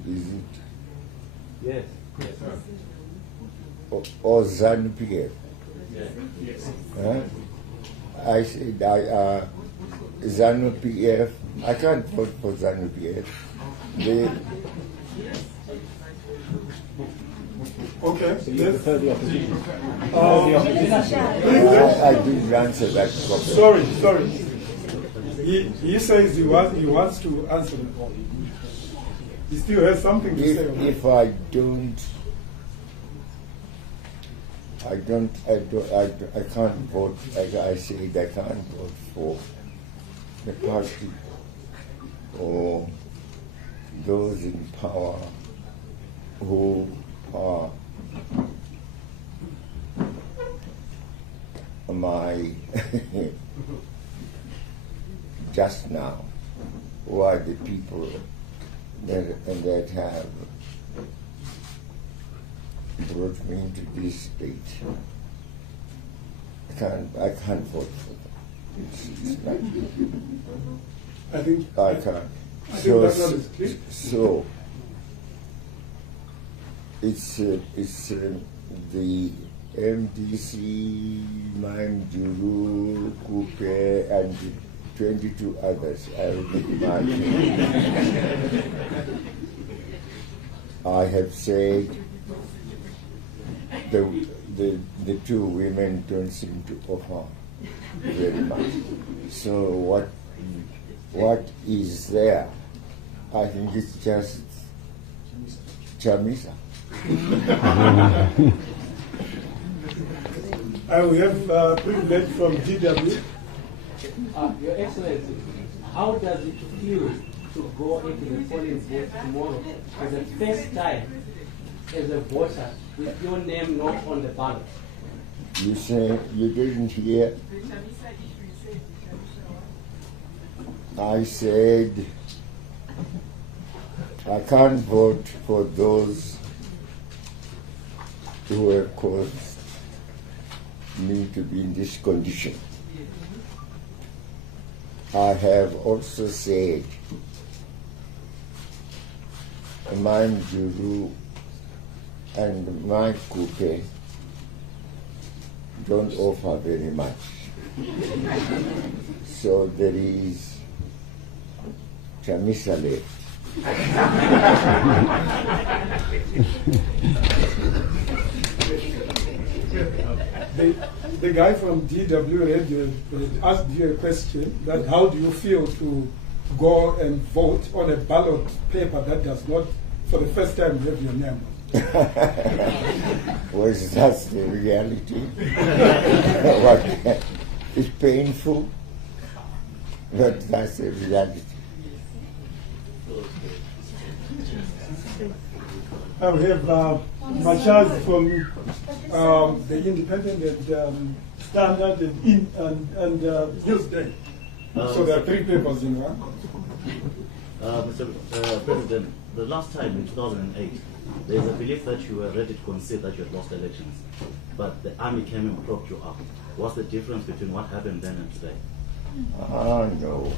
Yes. Or ZANU-PF? Yes. I said ZANU-PF. I can't vote for ZANU-PF. Okay. So you prefer the opposition? I didn't answer that question. Sorry. He says he wants to answer the problem. He still has something to say. If I can't vote. I said I can't vote for the party or those in power who are just now, who are the people that have brought me into this state. I can't vote for them. It's not, I can't. So it's the MDC, Manjuru, Kupe, and 22 others. I will mark. I have said the two women don't seem to offer very much. So what is there? I think it's just Chamisa. I will have privilege from GW. Your Excellency, how does it feel to go into the polling booth tomorrow for the first time as a voter with your name not on the ballot? You say you didn't hear? I said I can't vote for those who have caused me to be in this condition. I have also said my Juru and my Kupe don't offer very much. So there is Chamisa left. The guy from DW Radio asked you a question that how do you feel to go and vote on a ballot paper that does not, for the first time, have your name? Well, that's the reality. It's painful, but that's the reality. I have Machaz from the Independent and Standard and Newsday. So there are three papers in one. Mr. President, the last time in 2008, there's a belief that you were ready to concede that you had lost elections, but the army came and propped you up. What's the difference between what happened then and today? No.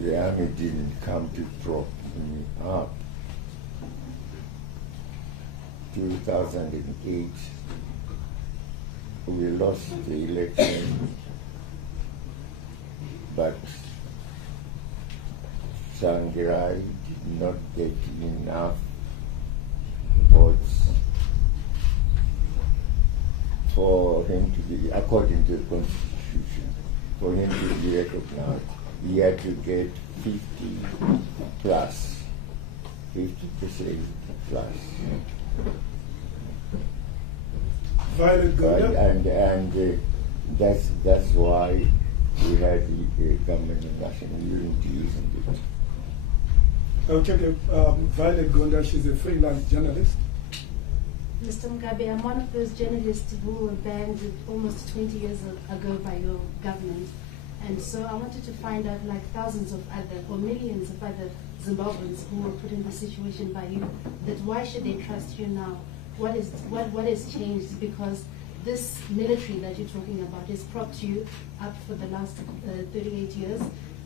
The army didn't come to prop me up. 2008, we lost the election, but Sangrai did not get enough votes for him to be, according to the Constitution, for him to be recognized. He had to get 50 plus, 50% plus. Violet Gonda? And that's why we had the government of national unity, isn't it? I'll check Violet Gonda, she's a freelance journalist. Mr. Mugabe, I'm one of those journalists who were banned almost 20 years ago by your government. And so I wanted to find out, like thousands of other, or millions of other Zimbabweans who were put in this situation by you, that why should they trust you now? What has changed? Because this military that you're talking about has propped you up for the last 38 years.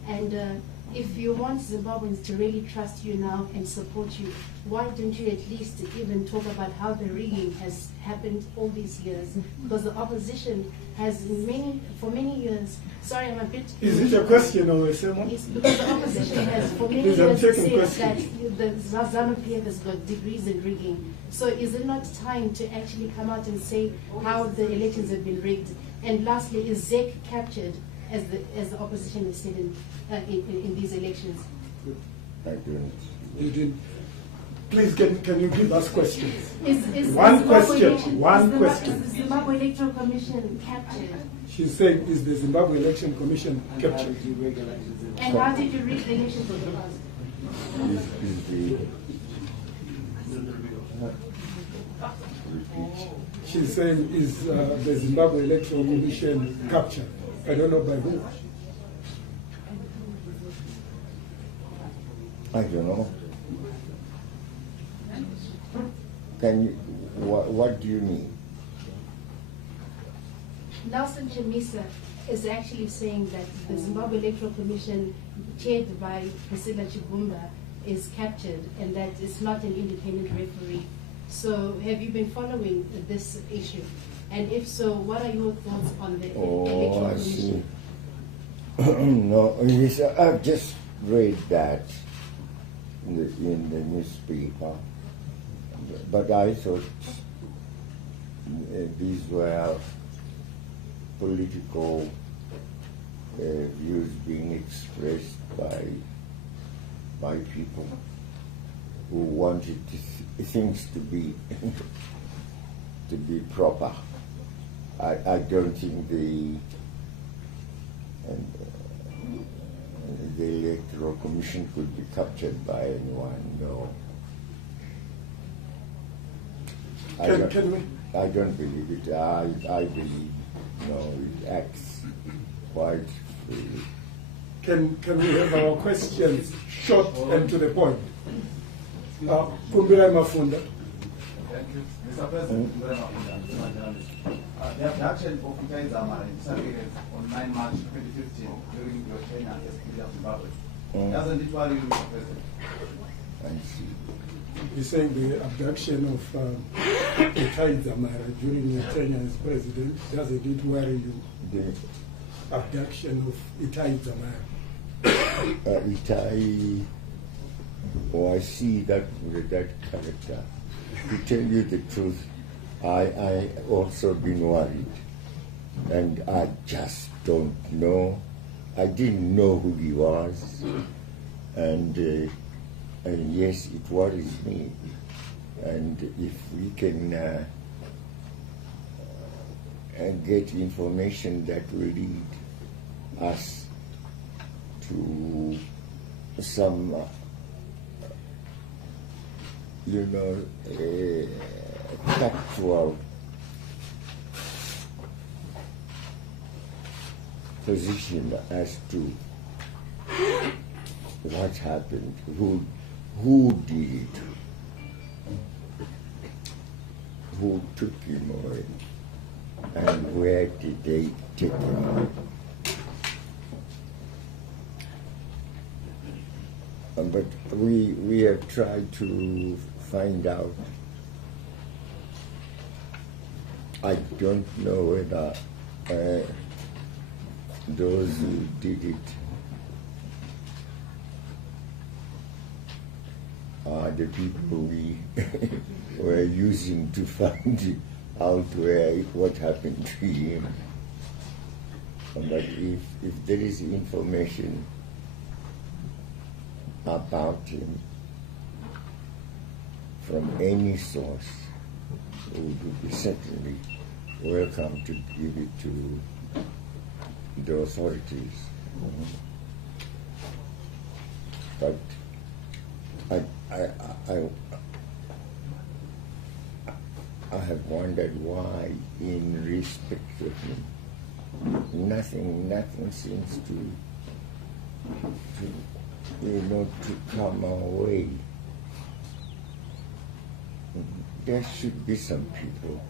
And if you want Zimbabweans to really trust you now and support you, why don't you at least even talk about how the rigging has happened all these years? Because the opposition has for many years, sorry, I'm a bit... Is it a question or a sermon? It's because the opposition has for many years said that the ZANU-PF has got degrees in rigging. So is it not time to actually come out and say how the elections have been rigged? And lastly, is ZEC captured, as the opposition has said in these elections? I don't. You didn't. Please, can you give us questions? One question. Is the Zimbabwe Electoral Commission captured? She's saying, is the Zimbabwe Election Commission captured? And how did you rig the elections in the past? She's saying, is the Zimbabwe Electoral Commission captured? I don't know by who. I don't know. Can you, what do you mean? Nelson Chamisa is actually saying that the Zimbabwe Electoral Commission, chaired by Priscilla Chibumba, is captured and that it's not an independent referee. So have you been following this issue? And if so, what are your thoughts on the electoral I commission? see. No, yes, I've just read that in the newspaper, but I thought these were political views being expressed by people who wanted things to be to be proper. I don't think the Electoral Commission could be captured by anyone. No. I don't believe it. I believe it acts quite freely. Can we have our questions short and to the point? Kumbirai Mafunda. Thank you. Mr. President, the abduction of Itai Zama in Sandhurst on 9 March 2015 during your tenure as President of Zimbabwe. Doesn't it worry you, Mr. President? I see. You're saying the abduction of Itai Zamara during your tenure as president, doesn't it worry you? The abduction of Itai Zamara. Itai, I see that character. To tell you the truth, I also been worried, and I just don't know. I didn't know who he was, and yes, it worries me. And if we can get information that will lead us to some, factual position as to what happened, who did it, who took him away, and where did they take him? But we have tried to find out. I don't know whether those who did it are the people we were using to find out what happened to him. But if there is information about him from any source, we would be certainly welcome to give it to the authorities. But I have wondered why, in respect of him, nothing seems to come our way. There should be some people,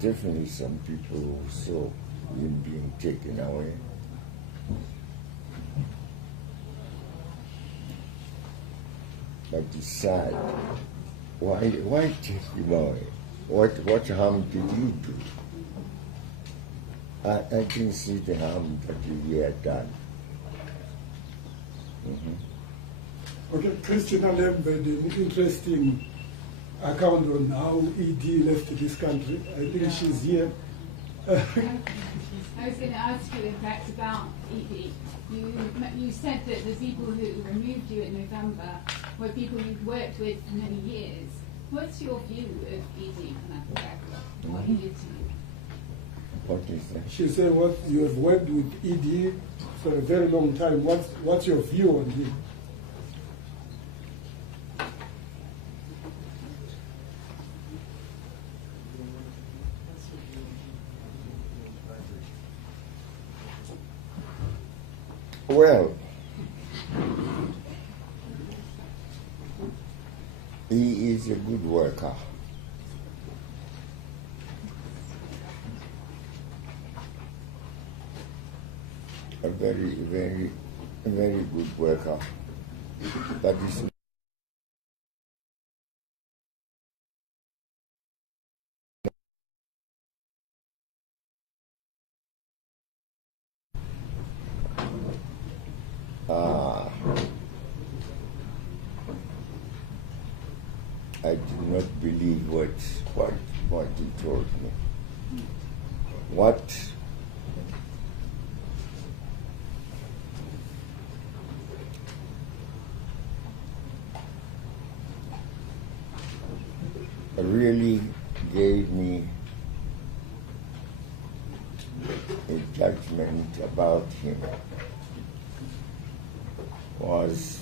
definitely some people who saw him being taken away. But it's sad. Why take him away? What harm did you do? I didn't see the harm that he had done. Okay, Christina Lembe had an interesting account on how ED left this country. I think she's here. I was going to ask you, in fact, about ED. You said that the people who removed you in November were people you've worked with for many years. What's your view of ED Mnangagwa? What he did to you? What is that? She said, "What you have worked with ED for a very long time. What's your view on him?" Well, he is a good worker. A very, very, very good worker. But it's I did not believe what he told me. What really gave me a judgment about him was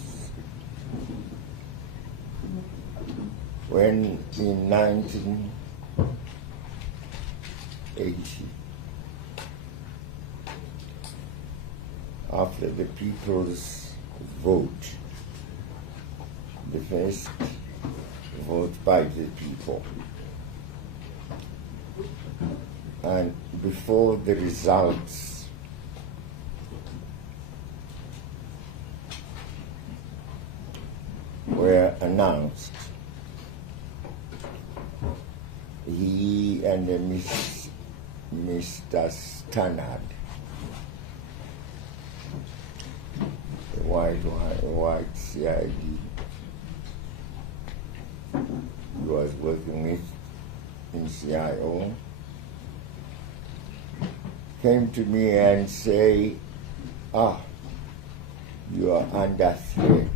when in 1980, after the people's vote, the first vote by the people, and before the results were announced, he and Mr. Stannard, the white CID, he was working with in CIO, came to me and say, you are under threat.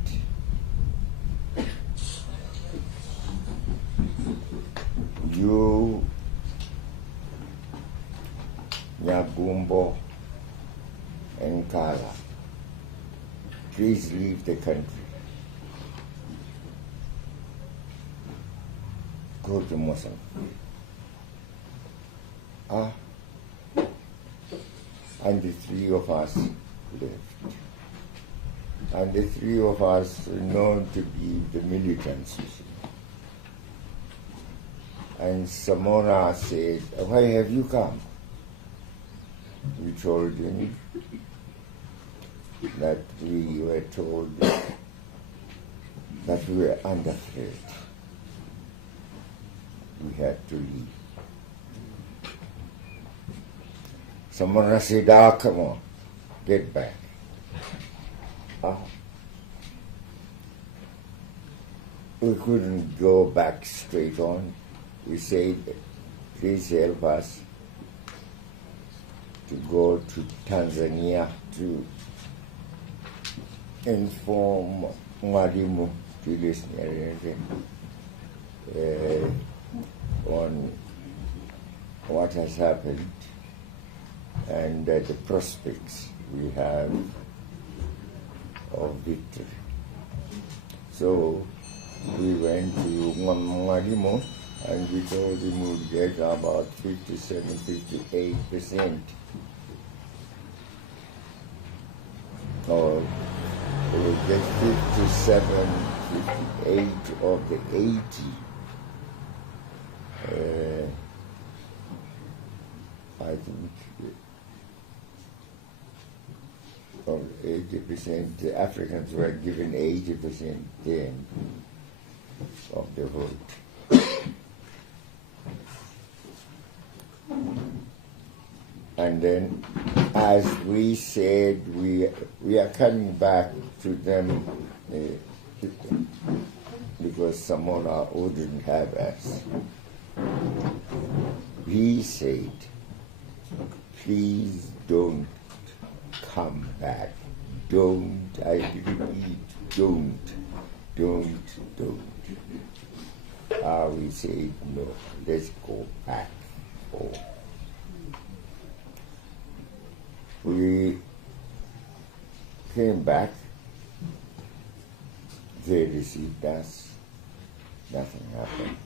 You, Nyagumbo, and Kala, please leave the country. Go to Mozambique. And the three of us left. And the three of us known to be the militants. And Samora said, why have you come? We told him that we were told that we were under threat. We had to leave. Samora said, come on, get back. We couldn't go back straight on. We said, please help us to go to Tanzania to inform Mwalimu Julius Nyerere on what has happened and the prospects we have of victory. So we went to Mwalimu and we told him we would get about 57, 58%. Or we would get 57, 58 of the 80. I think of 80%, the Africans were given 80% then of the vote. And then, as we said, we are coming back to them because Samora wouldn't have us. He said, please don't come back. Don't, I repeat, don't. We said, no, let's go back home. We came back, they received us, nothing happened.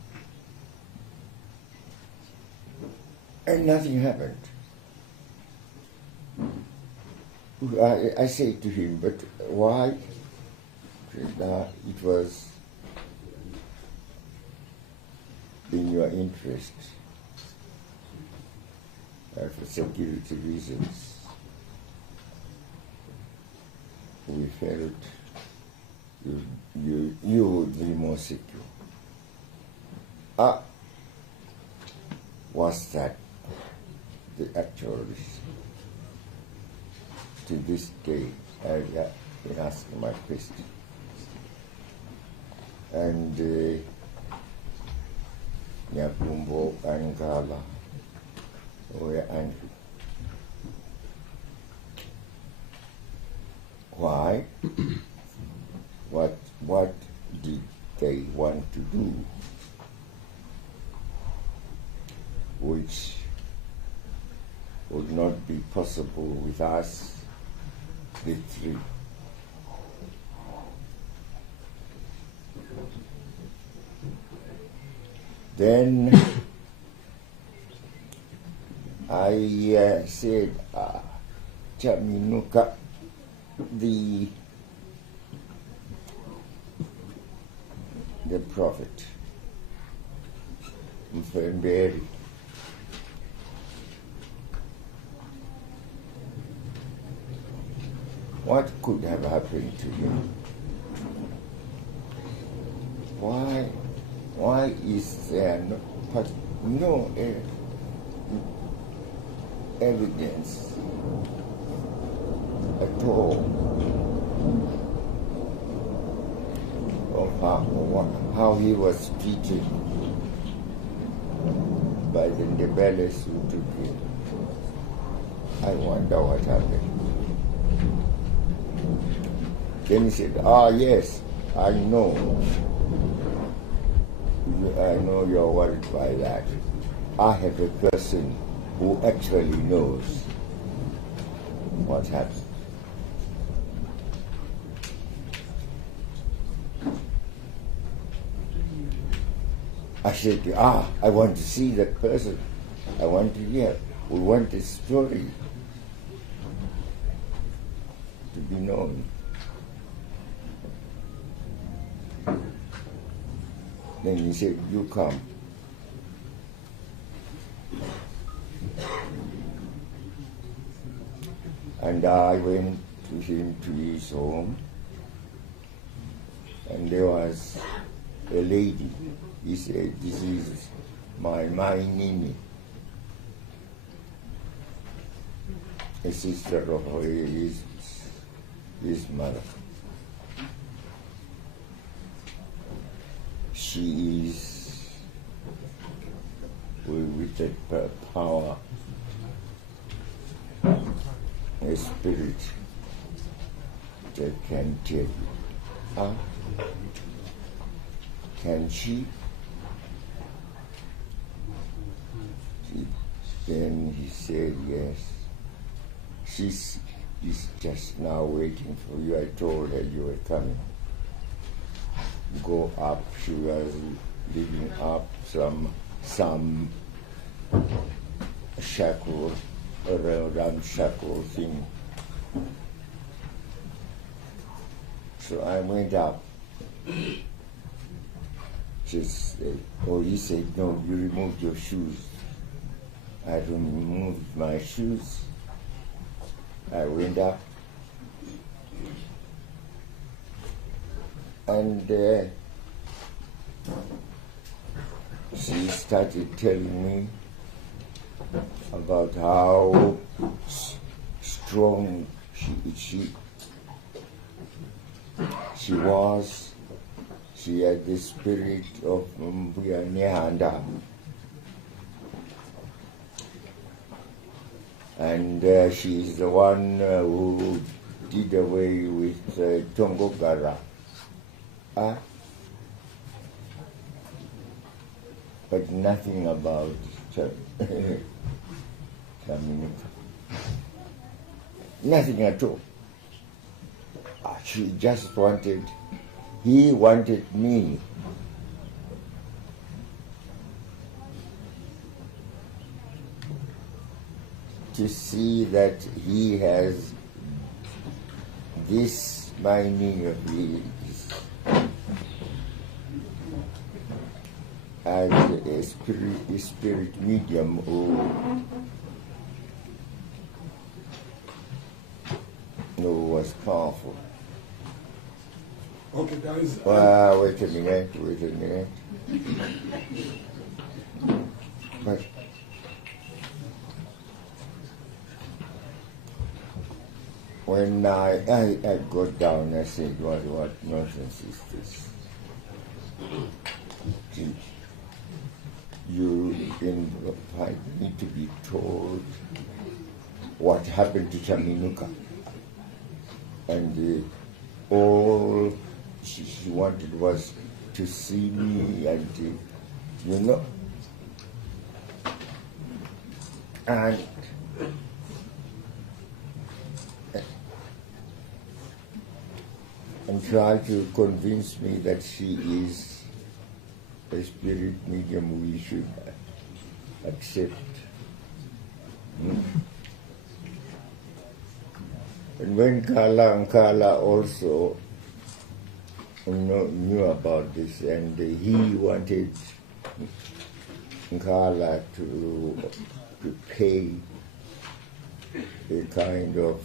And nothing happened. I say to him, but why? It was in your interest, for security reasons. We felt you would be more secure. Was that the actual reason? To this day, I've been asking my question. And Nyakumbo Angala or Andrew. Why? What did they want to do which would not be possible with us, the three? Then I said, Chaminuka, the prophet, Mfemberi, what could have happened to him? Why is there no evidence at all of how he was treated by the Ndebeles who took him? I wonder what happened. Then he said, yes, I know you're worried by that. I have a person who actually knows what happened. I said, I want to see that person. I want to hear. We want a story to be known. Then he said, you come. And I went to him to his home, and there was a lady. He said, this is my Nini, a sister of his mother. She is with the power, a spirit that can tell you. Can she? Then he said, yes. She's just now waiting for you. I told her you were coming. Go up. She was living up some shackle, a ramshackle thing. So I went up. He said, no, you removed your shoes. I removed my shoes. I went up. And she started telling me about how strong she was. She had the spirit of Mbuya Nyahanda. And she is the one who did away with Tongogara. But nothing about Chaminuka. Nothing at all. She just he wanted me. To see that he has this mining of his as a spirit medium who was powerful. Okay, guys. Wait a minute. But when I got down, I said, what nonsense is this? you invite me to be told what happened to Chaminuka. And all she wanted was to see me and you know, and try to convince me that she is a spirit medium we should accept. And when Kala also knew about this, and he wanted Nkala to pay a kind of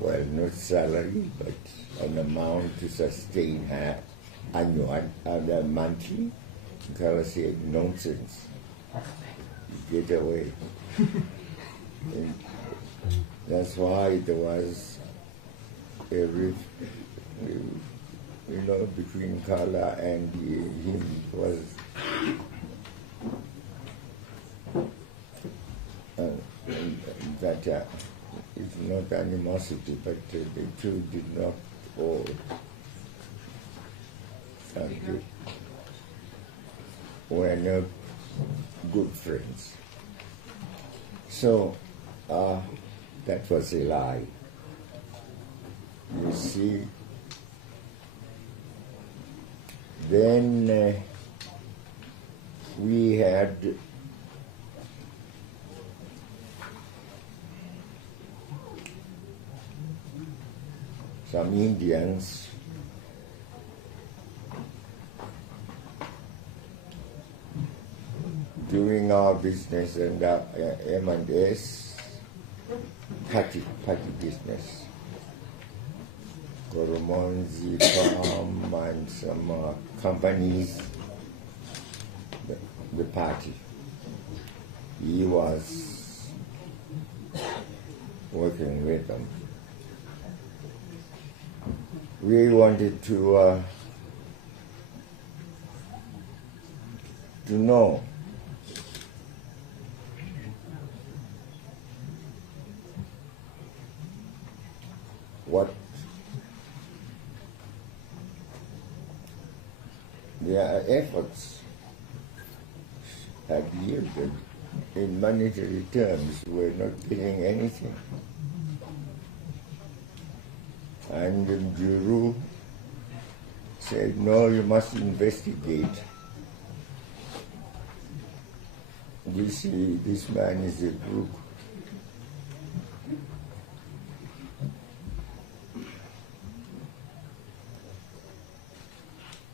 well, not salary, but an amount to sustain her annual and monthly. Nkala said, nonsense, get away. And that's why there was a rift, between Kala and him. It was that it's not animosity, but the two did not all were not good friends. So that was a lie. You see, then we had some Indians doing our business and M&S party business. Koromonzi Farm and some companies, the party. He was working with them. We wanted to know what their efforts had yielded. In monetary terms, we're not getting anything. And Juru said, no, you must investigate. This man is a crook.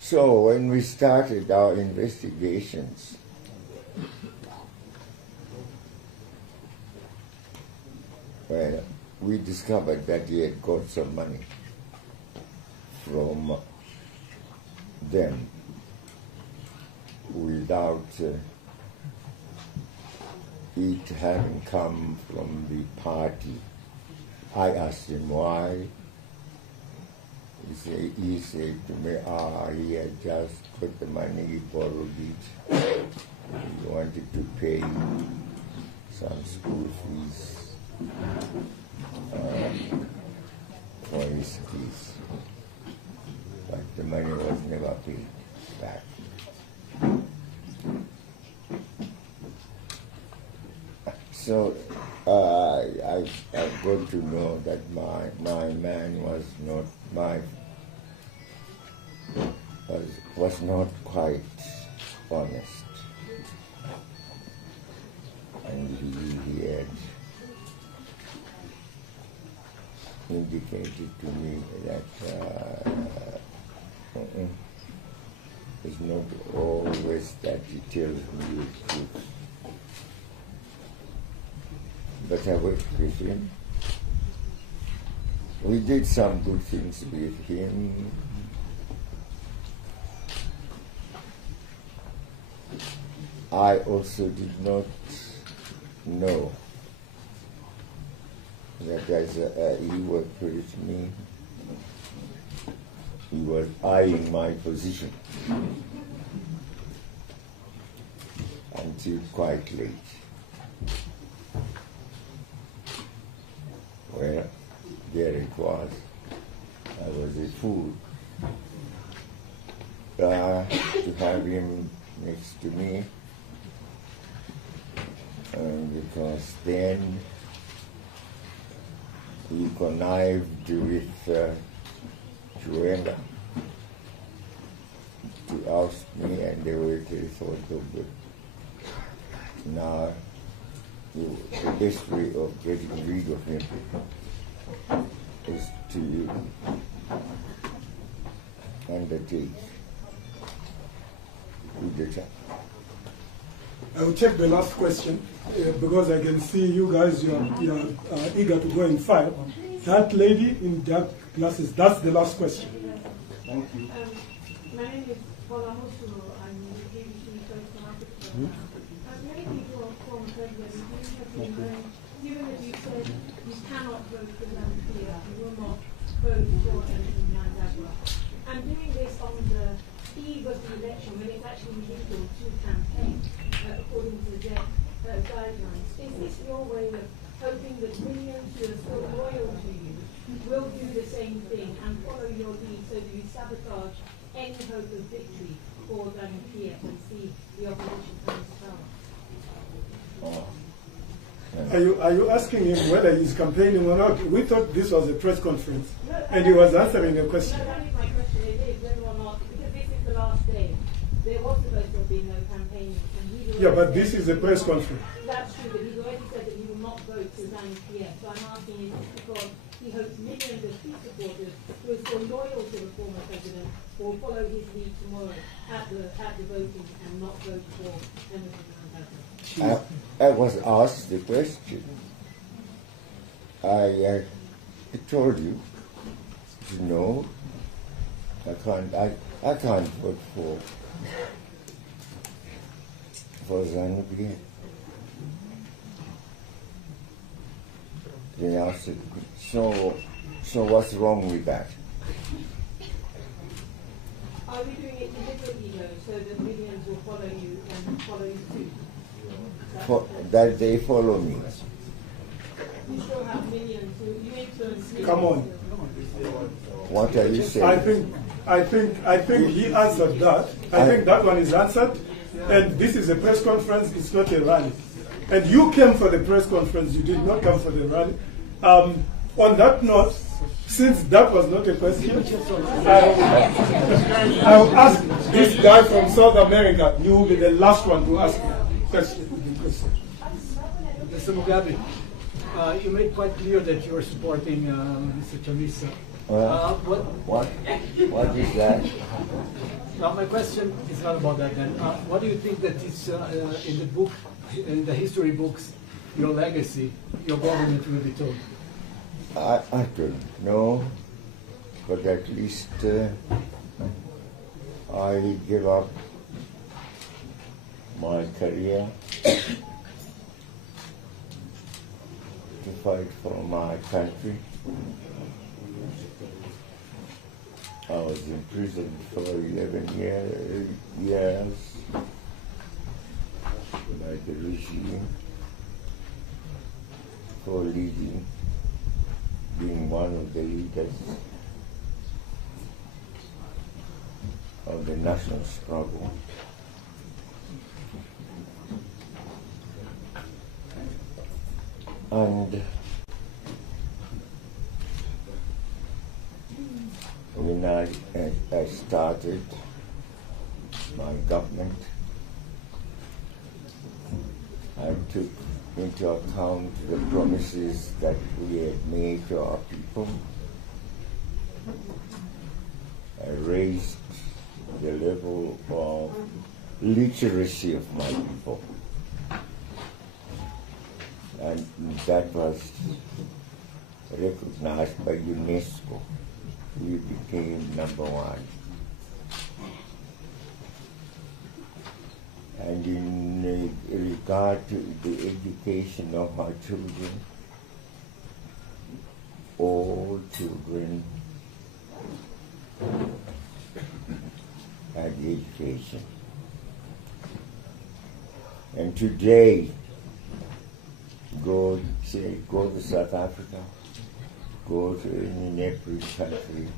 So when we started our investigations, well, we discovered that he had got some money from them without it having come from the party. I asked him why. He said to me, he had just got the money, he borrowed it. He wanted to pay some school fees for his kids. But the money was never paid back. So I got to know that my man was not quite honest, and he had indicated to me that it's not always that he tells me the truth. But I worked with him. We did some good things with him. I also did not know that as he worked with me, he was eyeing my position until quite late. Well, there it was. I was a fool to have him next to me, because then he connived with Chiwenga to oust me, and they were thought of good. Now, the best way of getting rid of him is to undertake coup d'etat. I will take the last question because I can see you guys, you are eager to go and file. That lady in dark glasses, that's the last question. Thank you. My name is Paula Mosuro. I'm the ABC South Africa. Many people are from February, given that you said you cannot vote for Zambia, you will not vote for Emmerson Mnangagwa. And doing this on the eve of the election, when it's actually legal to campaign, according to the guidelines, is this your way of hoping that millions who are still loyal to you will do the same thing and follow your lead so that you sabotage any hope of victory for Zambia and see the opposition come to power? Are you asking him whether he's campaigning or not? We thought this was a press conference, and he was answering a question. No, that is my question. It is whether or not, because this is the last day. There was supposed to have been no campaigning. Yeah, but this is a press conference. That's true, but he's already said that he will not vote for ZANU-PF. So I'm asking is this because he hopes millions of peace supporters who are still loyal to the former president will follow his lead tomorrow at the voting and not vote for Emmerson Mnangagwa? I was asked the question. I told you, no, I can't vote for ZANU-PF. They asked, so what's wrong with that? Are we doing it deliberately though, so that millions will follow you and follow you too? That they follow me. You still have millions who you influence. Come on. What are you saying? I think he answered that. I think that one is answered. And this is a press conference, it's not a rally. And you came for the press conference, you did not come for the rally. On that note, since that was not a question, I'll ask this guy from South America. You will be the last one to ask the question. Mr. Mugabe, you made quite clear that you are supporting Mr. Chamisa. What is that? Now, my question is not about that then. What do you think that is in the book, in the history books, your legacy, your government will be told? I don't know, but at least I give up my career to fight for my country. I was in prison for 11 years by the regime for being one of the leaders of the national struggle. And when I started my government, I took into account the promises that we had made to our people. I raised the level of literacy of my people. And that was recognized by UNESCO. We became #1. And in regard to the education of my children, all children education. And today, go to South Africa, go to any neighboring country,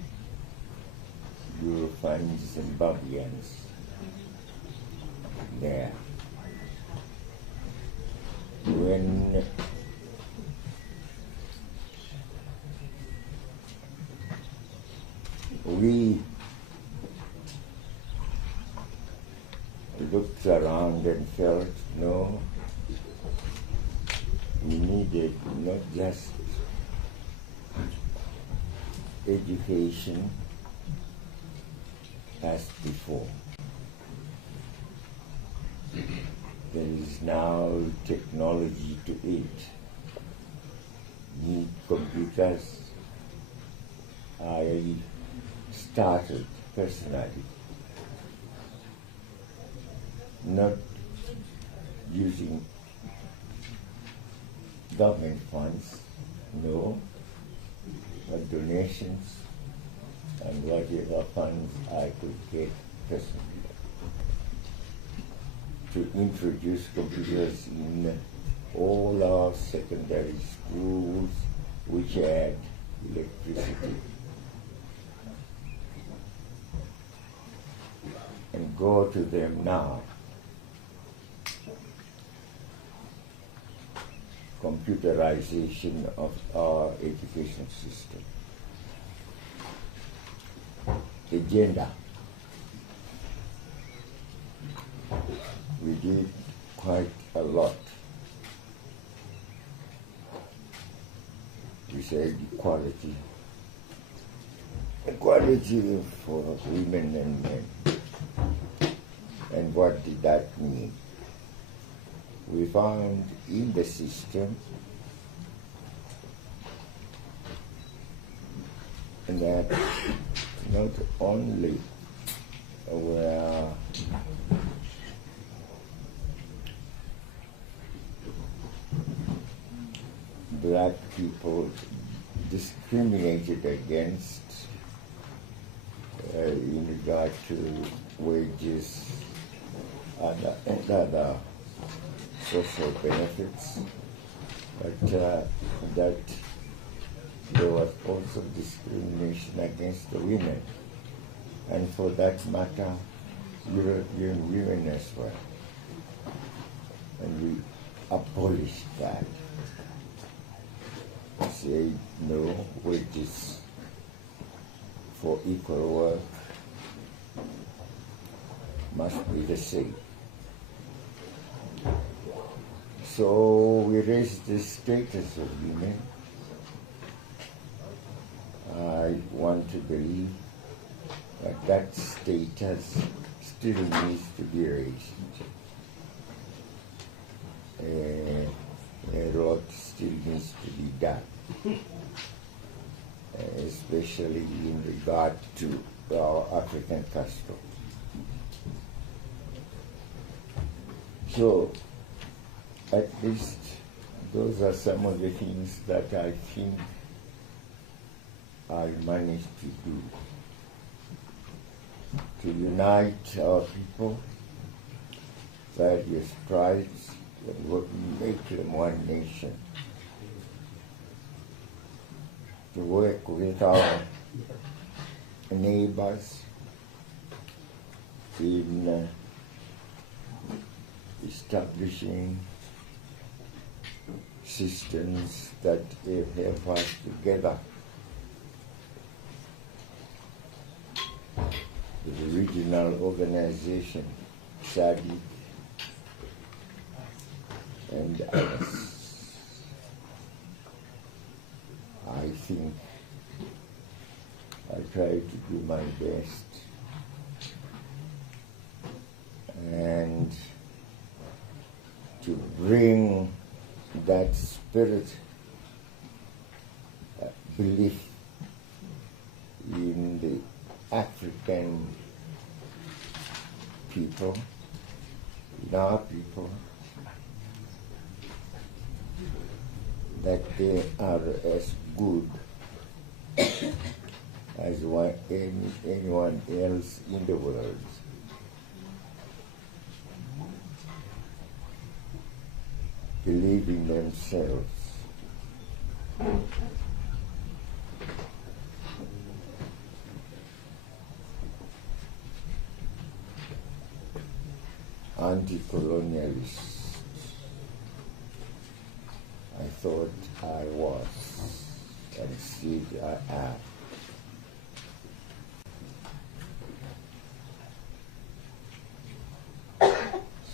you will find Zimbabweans there. When we looked around and felt, no, we needed not just education as before. There is now technology to it. Need computers. I started personally not using government funds, no, but donations and whatever funds I could get personally to introduce computers in all our secondary schools which had electricity. And go to them now. Computerization of our education system. Agenda. We did quite a lot. We said equality. Equality for women and men. And what did that mean? We found in the system that not only were black people discriminated against in regard to wages and other social benefits, but that there was also discrimination against the women, and for that matter, European women as well. And we abolished that. We said no, wages for equal work must be the same. So we raised the status of women. I want to believe that that status still needs to be raised. A lot still needs to be done, especially in regard to our African custom. So, at least those are some of the things that I think I managed to do to unite our people, various tribes, and make them one nation. To work with our neighbors in establishing systems that help us together. The regional organization, SADC, and others. I think I try to do my best, and to bring that spirit, belief in the African people, in our people, that they are as good as anyone else in the world. believe in themselves. Anti-colonialists. I thought I was, and still I am.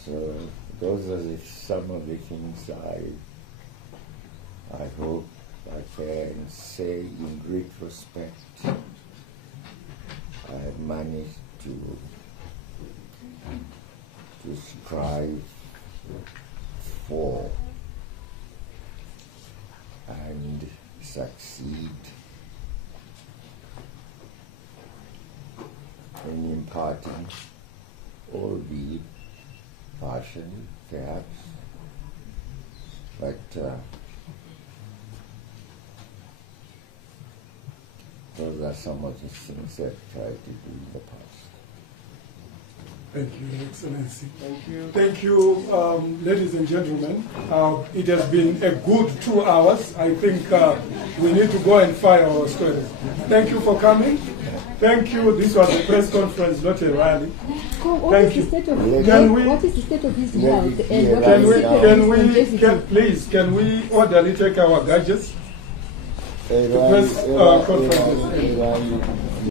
So those are some of the things I hope I can say in retrospect. I managed to strive for and succeed in imparting, albeit partially, perhaps, but those are some of the things I've tried to do in the past. Thank you, Your Excellency. Thank you. Thank you, ladies and gentlemen. It has been a good 2 hours. I think we need to go and fire our stories. Thank you for coming. Thank you. This was a press conference, not a rally. Thank you. What is the state of his health? Can we orderly take our gadgets? The press conference.